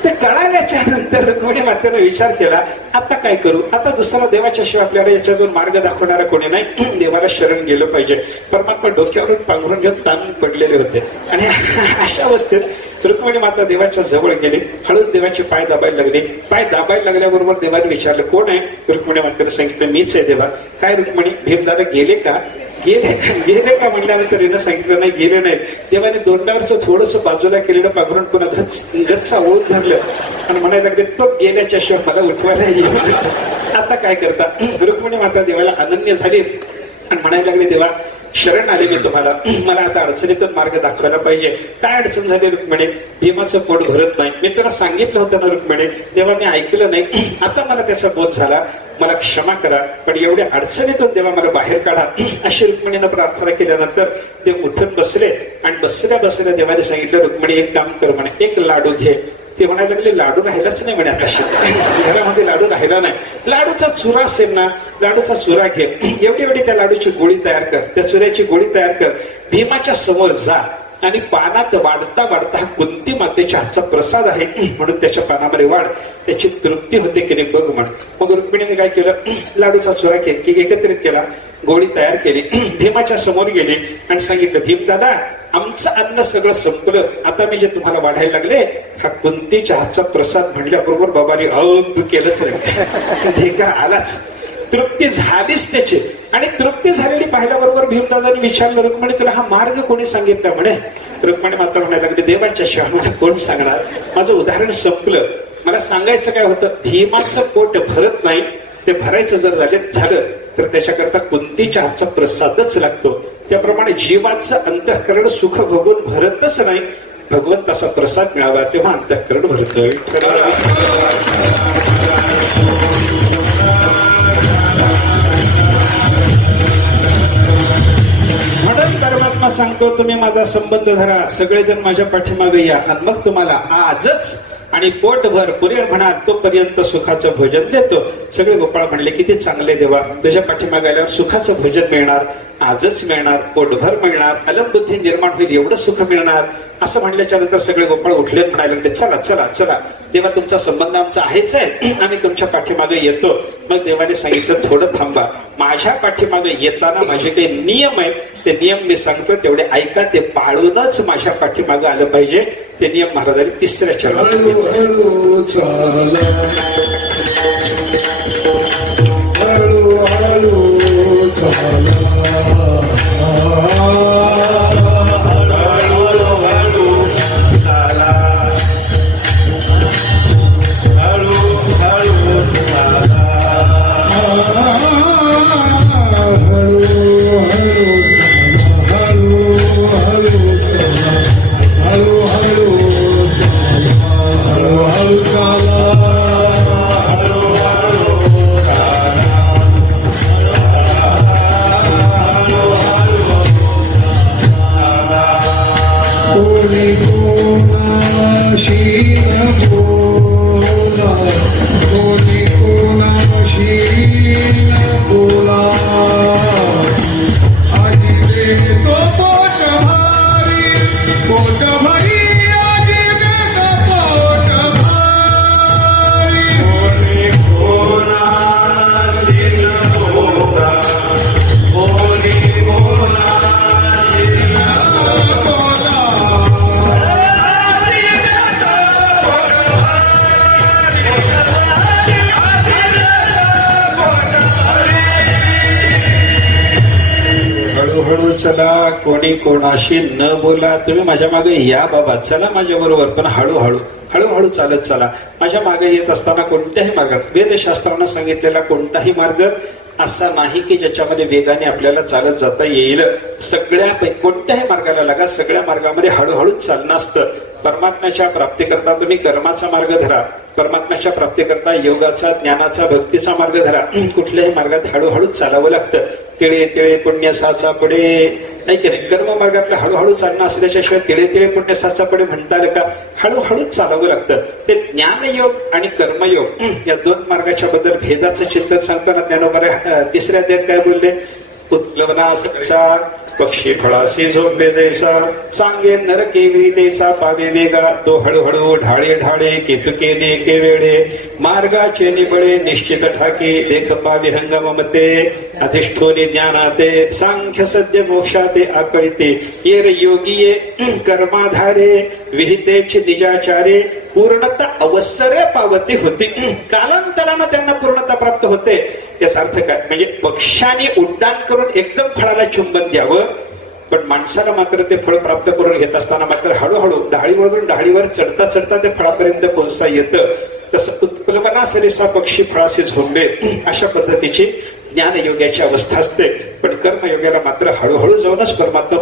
ते कळाल्याच्या नंतर रुक्मिणी मातेने विचार केला आता काय करू. आता दुसरा देवाच्या शिवाय आपल्याला याच्यातून मार्ग दाखवणारा कोणी नाही. देवाला शरण गेलं पाहिजे. परमात्मा डोक्यावरून पांघरून घेऊन ताण पडलेले होते आणि अशा अवस्थेत रुक्मिणी माता देवाच्या जवळ गेली. हळूच देवाचे पाय दाबायला लागले. पाय दाबायला लागल्याबरोबर देवाने विचारलं कोण आहे. रुक्मिणी मातेने सांगितलं मीच आहे देवा. काय रुक्मिणी भीमदादा गेले का. गेले का म्हटल्यानंतर हिनं सांगितलं नाही गेले नाही. देवाने दोंडावरचं थोडस बाजूला केलेलं पांघरून पुन्हा गच्चा ओळून धरलं आणि म्हणायला लागले तो गेल्याच्या शिवाय मला उठवायला येईल. आता काय करता. रुक्मिणी माता देवाला अनन्य झाली आणि म्हणायला लागले देवा शरण आले मी तुम्हाला, मला आता अडचणीतून मार्ग दाखवायला पाहिजे. काय अडचण झाली रुक्मिणी. भीमाचं पोट भरत नाही. मी तुला सांगितलं होतं ना रुक्मिणी, देवा मी ऐकलं नाही. आता मला त्याचा बोध झाला, मला क्षमा करा, पण एवढ्या अडचणीतून देवा मला बाहेर काढा. अशी रुक्मिणीनं प्रार्थना केल्यानंतर ते उठून बसले आणि बसल्या बसल्या देवाने सांगितलं रुक्मिणी एक काम कर म्हणे, एक लाडू घे. ते म्हणायला लागले लाडू राहिलाच नाही म्हणे. आकाशी घरामध्ये लाडू राहिला नाही. लाडूचा चुरा असेल ना, लाडूचा चुरा घे. एवढी एवढी त्या लाडूची गोळी तयार कर, त्या चुऱ्याची गोळी तयार कर. भीमाच्या समोर जा आणि पानात वाढता वाढता हा कुंती मातेच्या हातचा प्रसाद आहे म्हणून त्याच्या पानामध्ये वाढ, त्याची तृप्ती होते की नाही बघ म्हण. मग रुक्मिणीने काय केलं, लाडूचा चुरा एकत्रित केला, गोळी तयार केली, भीमाच्या समोर गेली आणि सांगितलं भीमदादा आमचं अन्न सगळं संपलं, आता मी जे तुम्हाला वाढायला लागले हा कुंतीच्या हातचा प्रसाद म्हणल्याबरोबर बाबाने तू केलंच रे. ढेकर आलाच, तृप्ती झालीच त्याची. आणि तृप्ती झालेली पाहिल्याबरोबर भीमदादाने विचारलं रुक्मिणी तुला हा मार्ग कोणी सांगितला म्हणे. रुक्मिणी माता म्हणायला लागली देवाच्या शिवाय मला कोण सांगणार. माझं उदाहरण संपलं. मला सांगायचं काय होतं, भीमाचं पोट भरत नाही, ते भरायचं जर झालं तर त्याच्याकरता कुंतीच्या हातचा प्रसादच लागतो. त्याप्रमाणे जीवाचं अंतःकरण सुख भोगून भरतच नाही, भगवंताचा प्रसाद मिळावा तेव्हा अंतःकरण भरतोय. म्हणून परमात्मा सांगतो तुम्ही माझा संबंध धरा, सगळेजण माझ्या पाठीमागे या आणि मग तुम्हाला आजच आणि पोटभर पुरेल म्हणा तोपर्यंत सुखाचं भोजन देतो. सगळे गोपाळ म्हणले किती चांगले देवा, तुझ्या पाठीमागे आल्यावर सुखाचं भोजन मिळणार, आजच मिळणार, पोटभर मिळणार, अलमबुद्धी निर्माण होईल, एवढं सुख मिळणार. असं म्हणल्याच्या नंतर सगळे गोपाळ उठले म्हणायला लागले चला चला चला देवा तुमचा संबंध आमचा आहेच आहे, आम्ही तुमच्या पाठीमागे येतो. मग देवाने सांगितलं थोडं थांबा, माझ्या पाठीमागे येताना माझे काही नियम आहेत, ते नियम मी सांगतो तेवढे ऐका, ते पाळूनच माझ्या पाठीमागे आलं पाहिजे. ते नियम महाराजांनी तिसऱ्या चरणात चला, कोणी कोणाशी न बोला, तुम्ही माझ्या मागे या बाबा, चला माझ्या बरोबर, पण हळूहळू हळूहळू चालत चला. माझ्या मागे येत असताना कोणत्याही मार्गात, वेदशास्त्रानं सांगितलेला कोणताही मार्ग असा नाही की ज्याच्यामध्ये वेगाने आपल्याला चालत जाता येईल. कोणत्याही मार्गाला लागा, सगळ्या मार्गामध्ये हळूहळूच चालणं असतं. परमात्म्याच्या प्राप्तीकरता तुम्ही कर्माचा मार्ग धरा, परमात्म्याच्या प्राप्तीकरता योगाचा, ज्ञानाचा, भक्तीचा मार्ग धरा. कुठल्याही मार्गात हळूहळूच चालावं लागतं. तिळे तिळे पुण्य साचा पडे, नाही की नाही? कर्म मार्गातलं हळूहळू चालणं असल्याच्याशिवाय तिळे तिळे पुण्य साचा पडे म्हणता आलं का? हळूहळूच चालावं लागतं. ते ज्ञानयोग आणि कर्मयोग या दोन मार्गाच्या बद्दल भेदाचं चिंतन सांगताना ज्ञानोबा तिसऱ्या अध्यायात काय बोलले? उत्प्लवना सच्चा पक्षी फळाशी झोपले जैसा, सांगे नर केवी तेसा पावे वेगा, तो हळूहळू ढाळे ढाळे केतुके नेके वेळे, मार्गाचे निबळे निश्चित ठाके, देख पावे हंगम मते, अधिष्ठोनी ज्ञानाते, सांख्य सद्य मोक्षाते आकळिते, येर योगीये कर्माधारे, विहितेची निजाचारे, पूर्णता अवसरे पावती होती. कालांतरानं त्यांना पूर्णता प्राप्त होते. याचा अर्थ काय? म्हणजे पक्षाने उड्डाण करून एकदम फळाला चुंबन द्यावं, पण माणसाला मात्र ते फळ प्राप्त करून घेत असताना मात्र हळूहळू डाळीवरून डाळीवर चढता चढता ते फळापर्यंत पोहोचता येतं. तसं उत्प्लवना सरिसा पक्षी फळाशी झोंबे, अशा पद्धतीची ज्ञानयोगाची अवस्था असते. पण कर्मयोगाला मात्र हळूहळू जाऊनच परमात्मा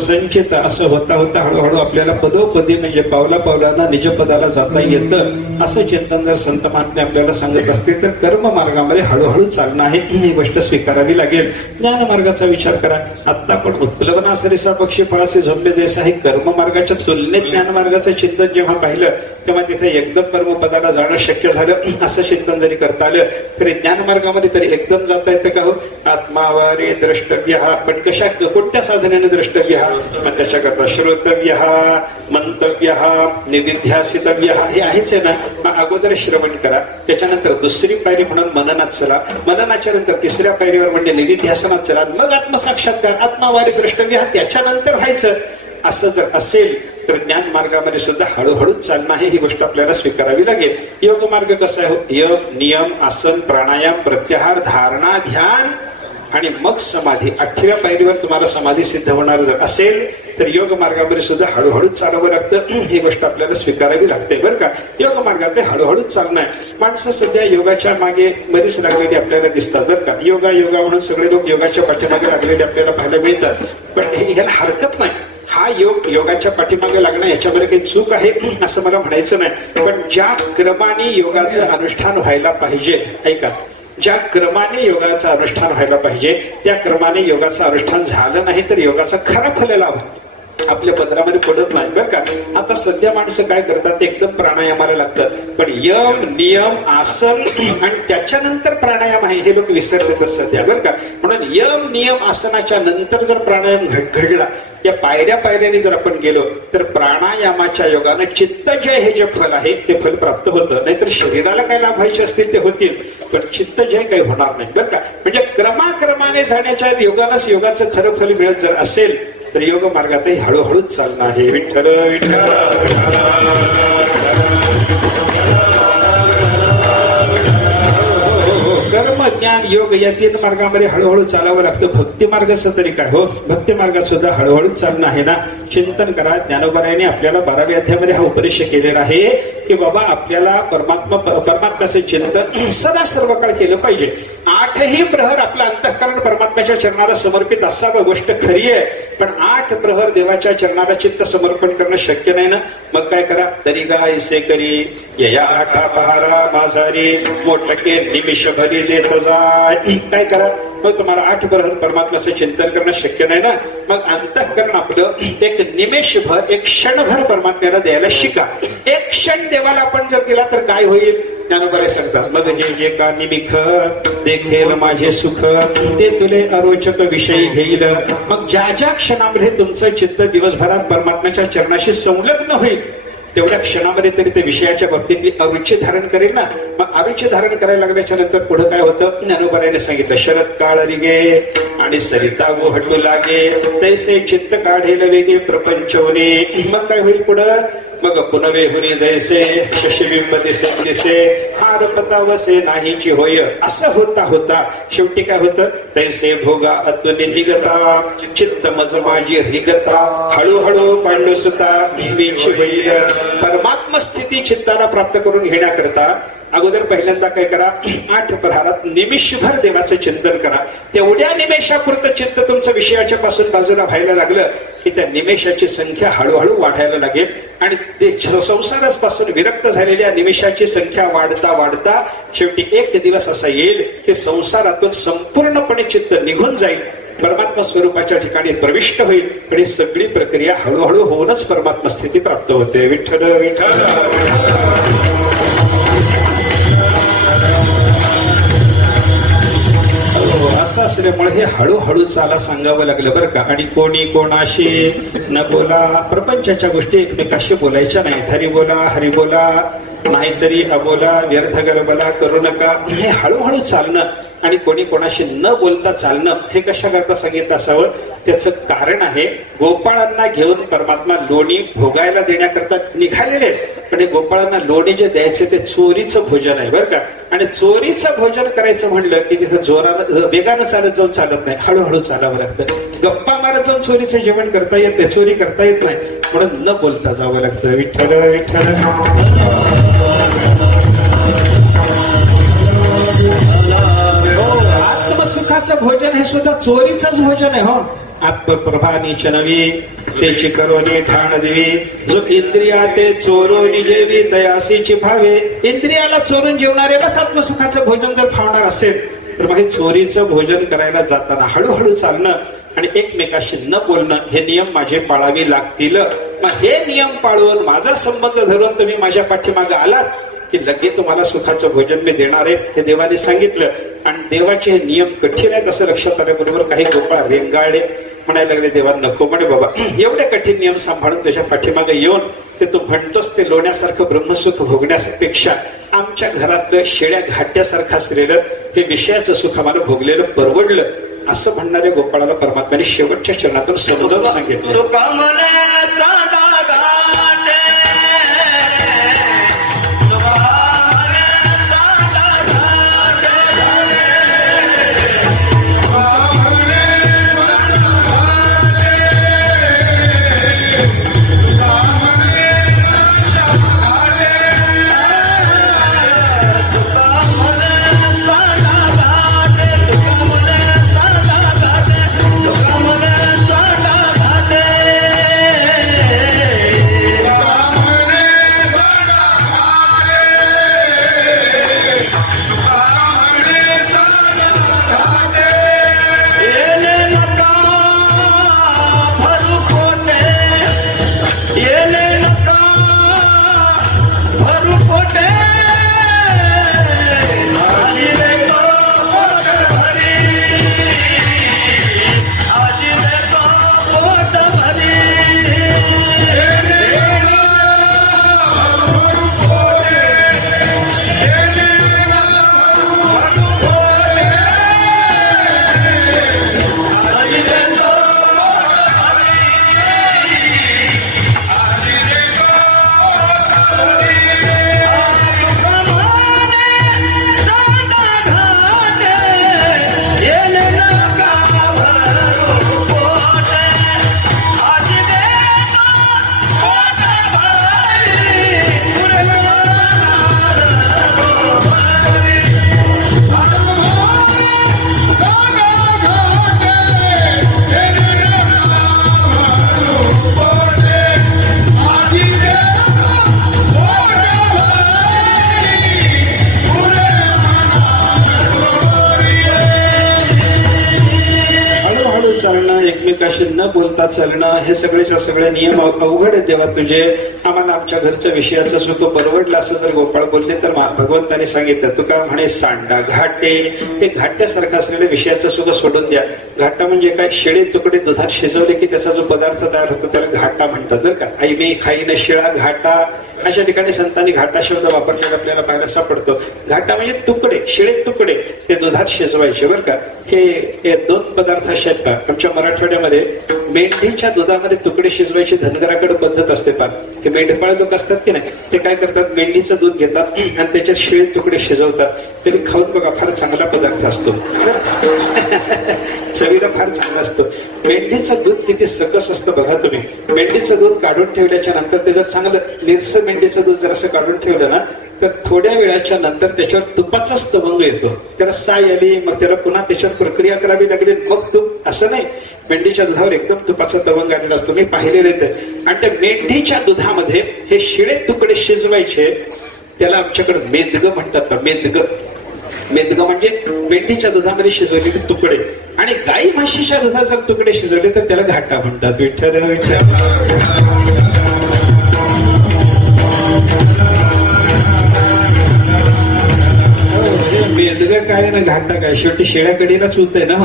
संचित असं होता होता हळूहळू आपल्याला पदोपदी म्हणजे पावला पावलांना निजपदाला जाता येतं. असं चिंतन जर संत महात्मे आपल्याला सांगत असतील तर कर्म मार्गामध्ये हळूहळू चालणं आहे, ही गोष्ट स्वीकारावी लागेल. ज्ञान मार्गाचा विचार करा. आता आपण उत्प्लवना सरिसा पक्षी फळाशी झोपले जैसा हे कर्म मार्गाच्या तुलनेत ज्ञान मार्गाचं चिंतन जेव्हा पाहिलं तेव्हा तिथे एकदम कर्मपदाला जाणं शक्य झालं. असं चिंतन जरी करता आलं तरी ज्ञान मार्गामध्ये तरी एकदम जाता येतं का? हो, आत्मावारे द्रष्टव्य हा, पण कशा कोणत्या साधनेने द्रष्टव्य हा? मग त्याच्याकरता श्रोतव्य हा, मंतव्य हा, निधिध्यासितव्य हा, हे आहेच आहे ना. मग अगोदर श्रवण करा, त्याच्यानंतर दुसरी पायरी म्हणून मननात चला, मननाच्या नंतर तिसऱ्या पायरीवर म्हणजे निधिध्यासनात चला, मग आत्मसाक्षात्कार आत्मावारे द्रष्टव्य हा त्याच्यानंतर व्हायचं. असं जर असेल तर ज्ञान मार्गामध्ये सुद्धा हळूहळूच चालणं आहे, ही गोष्ट आपल्याला स्वीकारावी लागेल. योग मार्ग कसा आहे? योग, नियम, आसन, प्राणायाम, प्रत्याहार, धारणा, ध्यान आणि मग समाधी. 8व्या पायरीवर तुम्हाला समाधी सिद्ध होणार जर असेल तर योग मार्गामध्ये सुद्धा हळूहळूच चालावं लागतं, ही गोष्ट आपल्याला स्वीकारावी लागते बरं का. योग मार्गात हळूहळूच चालणं आहे. माणसं सध्या योगाच्या मागे बरीच लागलेली आपल्याला दिसतात बरं का. योगा योगा म्हणून सगळे लोक योगाच्या पाठीमागे लागलेले आपल्याला पाहायला मिळतात. पण ह्याला हरकत नाही. हा योग योगाच्या पाठीमागे लागणं याच्यामध्ये काही चूक आहे असं मला म्हणायचं नाही. पण ज्या क्रमाने योगाचं अनुष्ठान व्हायला पाहिजे, ऐका, ज्या क्रमाने योगाचं अनुष्ठान व्हायला पाहिजे त्या क्रमाने योगाचं अनुष्ठान झालं नाही तर योगाचा खरा फललाभ आपल्या पदरामध्ये पडत नाही बरं का. आता सध्या माणसं काय करतात, एकदम प्राणायामाला लागतात, पण यम, नियम, आसन आणि त्याच्यानंतर प्राणायाम आहे हे लोक विसरलेत सध्या बरं का. म्हणून यम, नियम, आसनाच्या नंतर जर प्राणायाम घडला, या पायऱ्या पायऱ्याने जर आपण गेलो तर प्राणायामाच्या योगाने चित्तजय हे जे फल आहे ते फल प्राप्त होतं. नाहीतर शरीराला काय लाभ व्हायचे असतील ते होतील, पण चित्तजय काही होणार नाही बरं का. म्हणजे क्रमाक्रमाने जाण्याच्या योगानंच योगाचं खरं फल मिळत जर असेल तर योग मार्गातही हळूहळूच चालणं आहे. विठ्ठल विठ्ठल. कर्म, ज्ञान, योग या 3 मार्गामध्ये हळूहळू चालावं लागतं. भक्ती मार्गाचं तरी काय हो, भक्ती मार्गात सुद्धा हळूहळू चालणं आहे ना. चिंतन करा. ज्ञानोबारायांनी आपल्याला 12व्या अध्यायामध्ये हा उपदेश केलेला आहे की बाबा आपल्याला परमात्म्याचं चिंतन सदा सर्व काळ केलं पाहिजे. 8ही प्रहर आपलं अंतःकरण परमात्म्याच्या चरणाला समर्पित असावं, गोष्ट खरी आहे. पण 8 प्रहर देवाच्या चरणाला चित्त समर्पण करणं शक्य नाही ना. मग काय करा, तरी गायसे करी या 8 पहारा माझारी मोठके निमिष भरी देत जाय. काय करा, मग तुम्हाला 8 प्रहर परमात्म्याचं चिंतन करणं शक्य नाही ना. मग अंतःकरण आपलं एक निमेषभर, एक क्षणभर परमात्म्याला द्यायला शिका. एक क्षण देवाला आपण जर दिला तर काय होईल, ज्ञानोबा सांगतात. मग जे का निमिख देखेल माझे सुख ते तुले अरोचक विषयी घेईल. मग ज्या क्षणामध्ये तुमचं चित्त दिवसभरात परमात्म्याच्या चरणाशी संलग्न होईल तेवढ्या क्षणामध्ये तरी ते विषयाच्या बाबतीतली अरुची धारण करेल ना. मग अरुची धारण करायला लागल्याच्या नंतर पुढे काय होतं, ज्ञानोबाराने सांगितलं. शरद काळ रिगे आणि सरिता गोहटू लागे तैसे चित्त काढेल वेगे प्रपंचवने. मग काय होईल पुढं, मग पुनवे हुनी जैसे शशिबिंब दिसे हार पतावसे नाहीची होय. असं होता होता शेवटी काय होतं, तैसे भोगा अतुनी निगता चित्त मज माझी रिगता हळूहळू पांडुसुता भीमीची होईल. परमात्म स्थिती चित्ताला प्राप्त करून घेण्याकरता अगोदर पहिल्यांदा काय करा, 8 प्रहारात निमिषभर देवाचं चिंतन करा. तेवढ्या निमेषापुरतं चित्त तुमचं विषयाच्या पासून बाजूला व्हायला लागलं की त्या निमेषाची संख्या हळूहळू वाढायला लागेल आणि ते संसारापासून विरक्त झालेल्या निमिषाची संख्या वाढता वाढता शेवटी एक दिवस असा येईल की संसारातून संपूर्णपणे चित्त निघून जाईल, परमात्मा स्वरूपाच्या ठिकाणी प्रविष्ट होईल. पण ही सगळी प्रक्रिया हळूहळू होऊनच परमात्मा स्थिती प्राप्त होते. विठ्ठल विठ्ठल. असं असल्यामुळे हे हळूहळू चाला सांगावं लागलं बरं का. आणि कोणी कोणाशी न बोला, प्रपंचाच्या गोष्टी एकमेकाशी बोलायच्या नाही. हरी बोला नाहीतरी अबोला व्यर्थ गरबला करू नका. हे हळूहळू चालणं आणि कोणी कोणाशी न बोलता चालणं हे कशा करता सांगितलं असावं, त्याचं कारण आहे. गोपाळांना घेऊन परमात्मा लोणी भोगायला देण्याकरता निघालेले, पण गोपाळांना लोणी जे द्यायचे ते चोरीचं भोजन आहे बरं का. आणि चोरीचं भोजन करायचं म्हणलं की तिथं जोरानं वेगानं चालत जाऊन चालत नाही, हळूहळू चालावं लागतं. गप्पा मारत जाऊन चोरीचं जेवण करता येत नाही, चोरी करता येत नाही, म्हणून न बोलता जावं लागतं. विठ्ठल विठ्ठल. आत्मसुखाचं भोजन हे सुद्धा चोरीचंच भोजन आहे हो. आत्मप्रभानीच नवी त्याची करोनी ठाण देवी जो इंद्रिया ते चोरोनी जेवी तयासीची भावे. इंद्रियाला चोरून जेवणाऱ्यालाच आत्मसुखाचं भोजन जर फावणार असेल तर मग हे चोरीचं भोजन करायला जाताना हळूहळू चालणं आणि एकमेकाशी न बोलणं हे नियम माझे पाळावे लागतील. मग हे नियम पाळून माझा संबंध धरून तुम्ही माझ्या पाठीमागे आलात की लगेच तुम्हाला सुखाचं भोजन मी देणार आहे हे देवाने सांगितलं. आणि देवाचे हे नियम कठीण आहेत असं लक्षात आल्याबरोबर काही गोपाळ रेंगाळले, म्हणायला लागले देवा नको म्हणे बाबा, एवढे कठीण नियम सांभाळून त्याच्या पाठीमागे येऊन ते तू म्हणतोस ते लोण्यासारखं ब्रह्मसुख भोगण्यापेक्षा आमच्या घरातलं शेळ्या घाट्यासारखं असलेलं हे विषयाचं सुख आम्हाला भोगलेलं परवडलं असं म्हणणाऱ्या गोपाळाला परमात्म्याने शेवटच्या चरणातून समजावून सांगितलं. एकमेकाशी न बोलता चालणं, हे सगळेच्या सगळे नियम अवघड आहेत देवा तुझे. आम्हाला आमच्या घरच्या विषयाचं सुख परवडलं असं जर गोपाळ बोलले तर भगवंताने सांगितलं, तू काय म्हणे सांडा घाटे, हे घाट्यासारखं असलेल्या विषयाचं सुख सोडून द्या. घाटा म्हणजे काय, शिळे तुकडे दुधात शिजवले की त्याचा जो पदार्थ तयार होतो त्याला घाटा म्हणतात बरं का. आई मी खाईन शिळा घाटा, अशा ठिकाणी संतांनी घाटा शब्द वापरलेला आपल्याला पाहायला सापडतो. घाटा म्हणजे तुकडे, शिळे तुकडे ते दुधात शिजवायचे बरं का. हे दोन पदार्थ असे आहेत का, आमच्या मराठवाड्यामध्ये मेंढीच्या दुधामध्ये तुकडे शिजवायची धनगराकडे पद्धत असते. पा ते मेंढपाळ लोक असतात की नाही, ते काय करतात, मेंढीचं दूध घेतात आणि त्याच्यात शिळे तुकडे शिजवतात. तरी खाऊन बघा, फार चांगला पदार्थ असतो, चवीला फार चांगला असतो. मेंढीचं दूध किती सकस असतं बघा तुम्ही. मेंढीचं दूध काढून ठेवल्याच्या नंतर त्याच्यात चांगलं निरसं मेंढीचं दूध जर असं काढून ठेवलं ना, तर थोड्या वेळाच्या नंतर त्याच्यावर तुपाचाच तवंग येतो. त्याला साय आली, मग त्याला पुन्हा त्याच्यावर प्रक्रिया करावी लागली, मग तूप. असं नाही, मेंढीच्या दुधावर एकदम तुपाचा तवंग आलेला असतो, मी पाहिलेले ते. आणि त्या मेंढीच्या दुधामध्ये हे शिळे तुकडे शिजवायचे, त्याला आमच्याकडे मेदगं म्हणतात. मेदगं म्हणजे मेंढीच्या दुधामध्ये शिजवलेले तुकडे. आणि गाई म्हशीच्या दुधात जर तुकडे शिजवले तर त्याला घाटा म्हणतात. विठ्ठल विठ्ठल. मेदगं काय ना घाटा काय, शेवटी शेळ्याकडीलाच होतंय ना.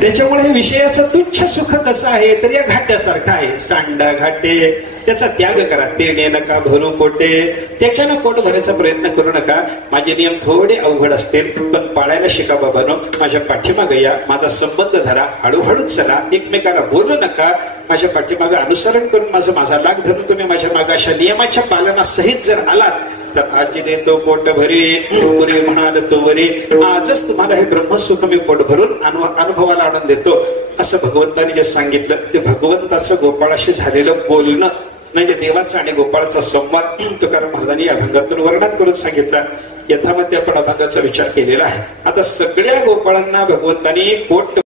त्याच्यामुळे हे विषयाचं तुच्छ सुख कसं आहे तर या घाट्यासारखं आहे. सांडा घाटे, त्याचा त्याग करा. तेणे नका भरू पोटे, त्याच्यानं पोट भरायचा प्रयत्न करू नका. माझे नियम थोडे अवघड असतील पण पाळायला शिका बाबानो. माझ्या पाठीमागे या, माझा संबंध धरा, हळूहळू चला, एकमेकाला बोलू नका. माझ्या पाठीमागे अनुसरण करून माझा लाग धरून तुम्ही माझ्या मागे अशा नियमाच्या पालनासहित जर आलात तर आजी देतो पोट भरी, पुरी म्हणाल तो वरी. आजच तुम्हाला हे ब्रह्मसुख मी पोट भरून अनुभवाला आणून देतो असं भगवंताने जे सांगितलं, ते भगवंताचं गोपाळाशी झालेलं बोलणं म्हणजे देवाचा आणि गोपाळाचा संवाद तुकाराम महाराजांनी अभंगातून वर्णन करून सांगितला. यथामते आपण अभंगाचा विचार केलेला आहे. आता सगळ्या गोपाळांना भगवंतांनी पोट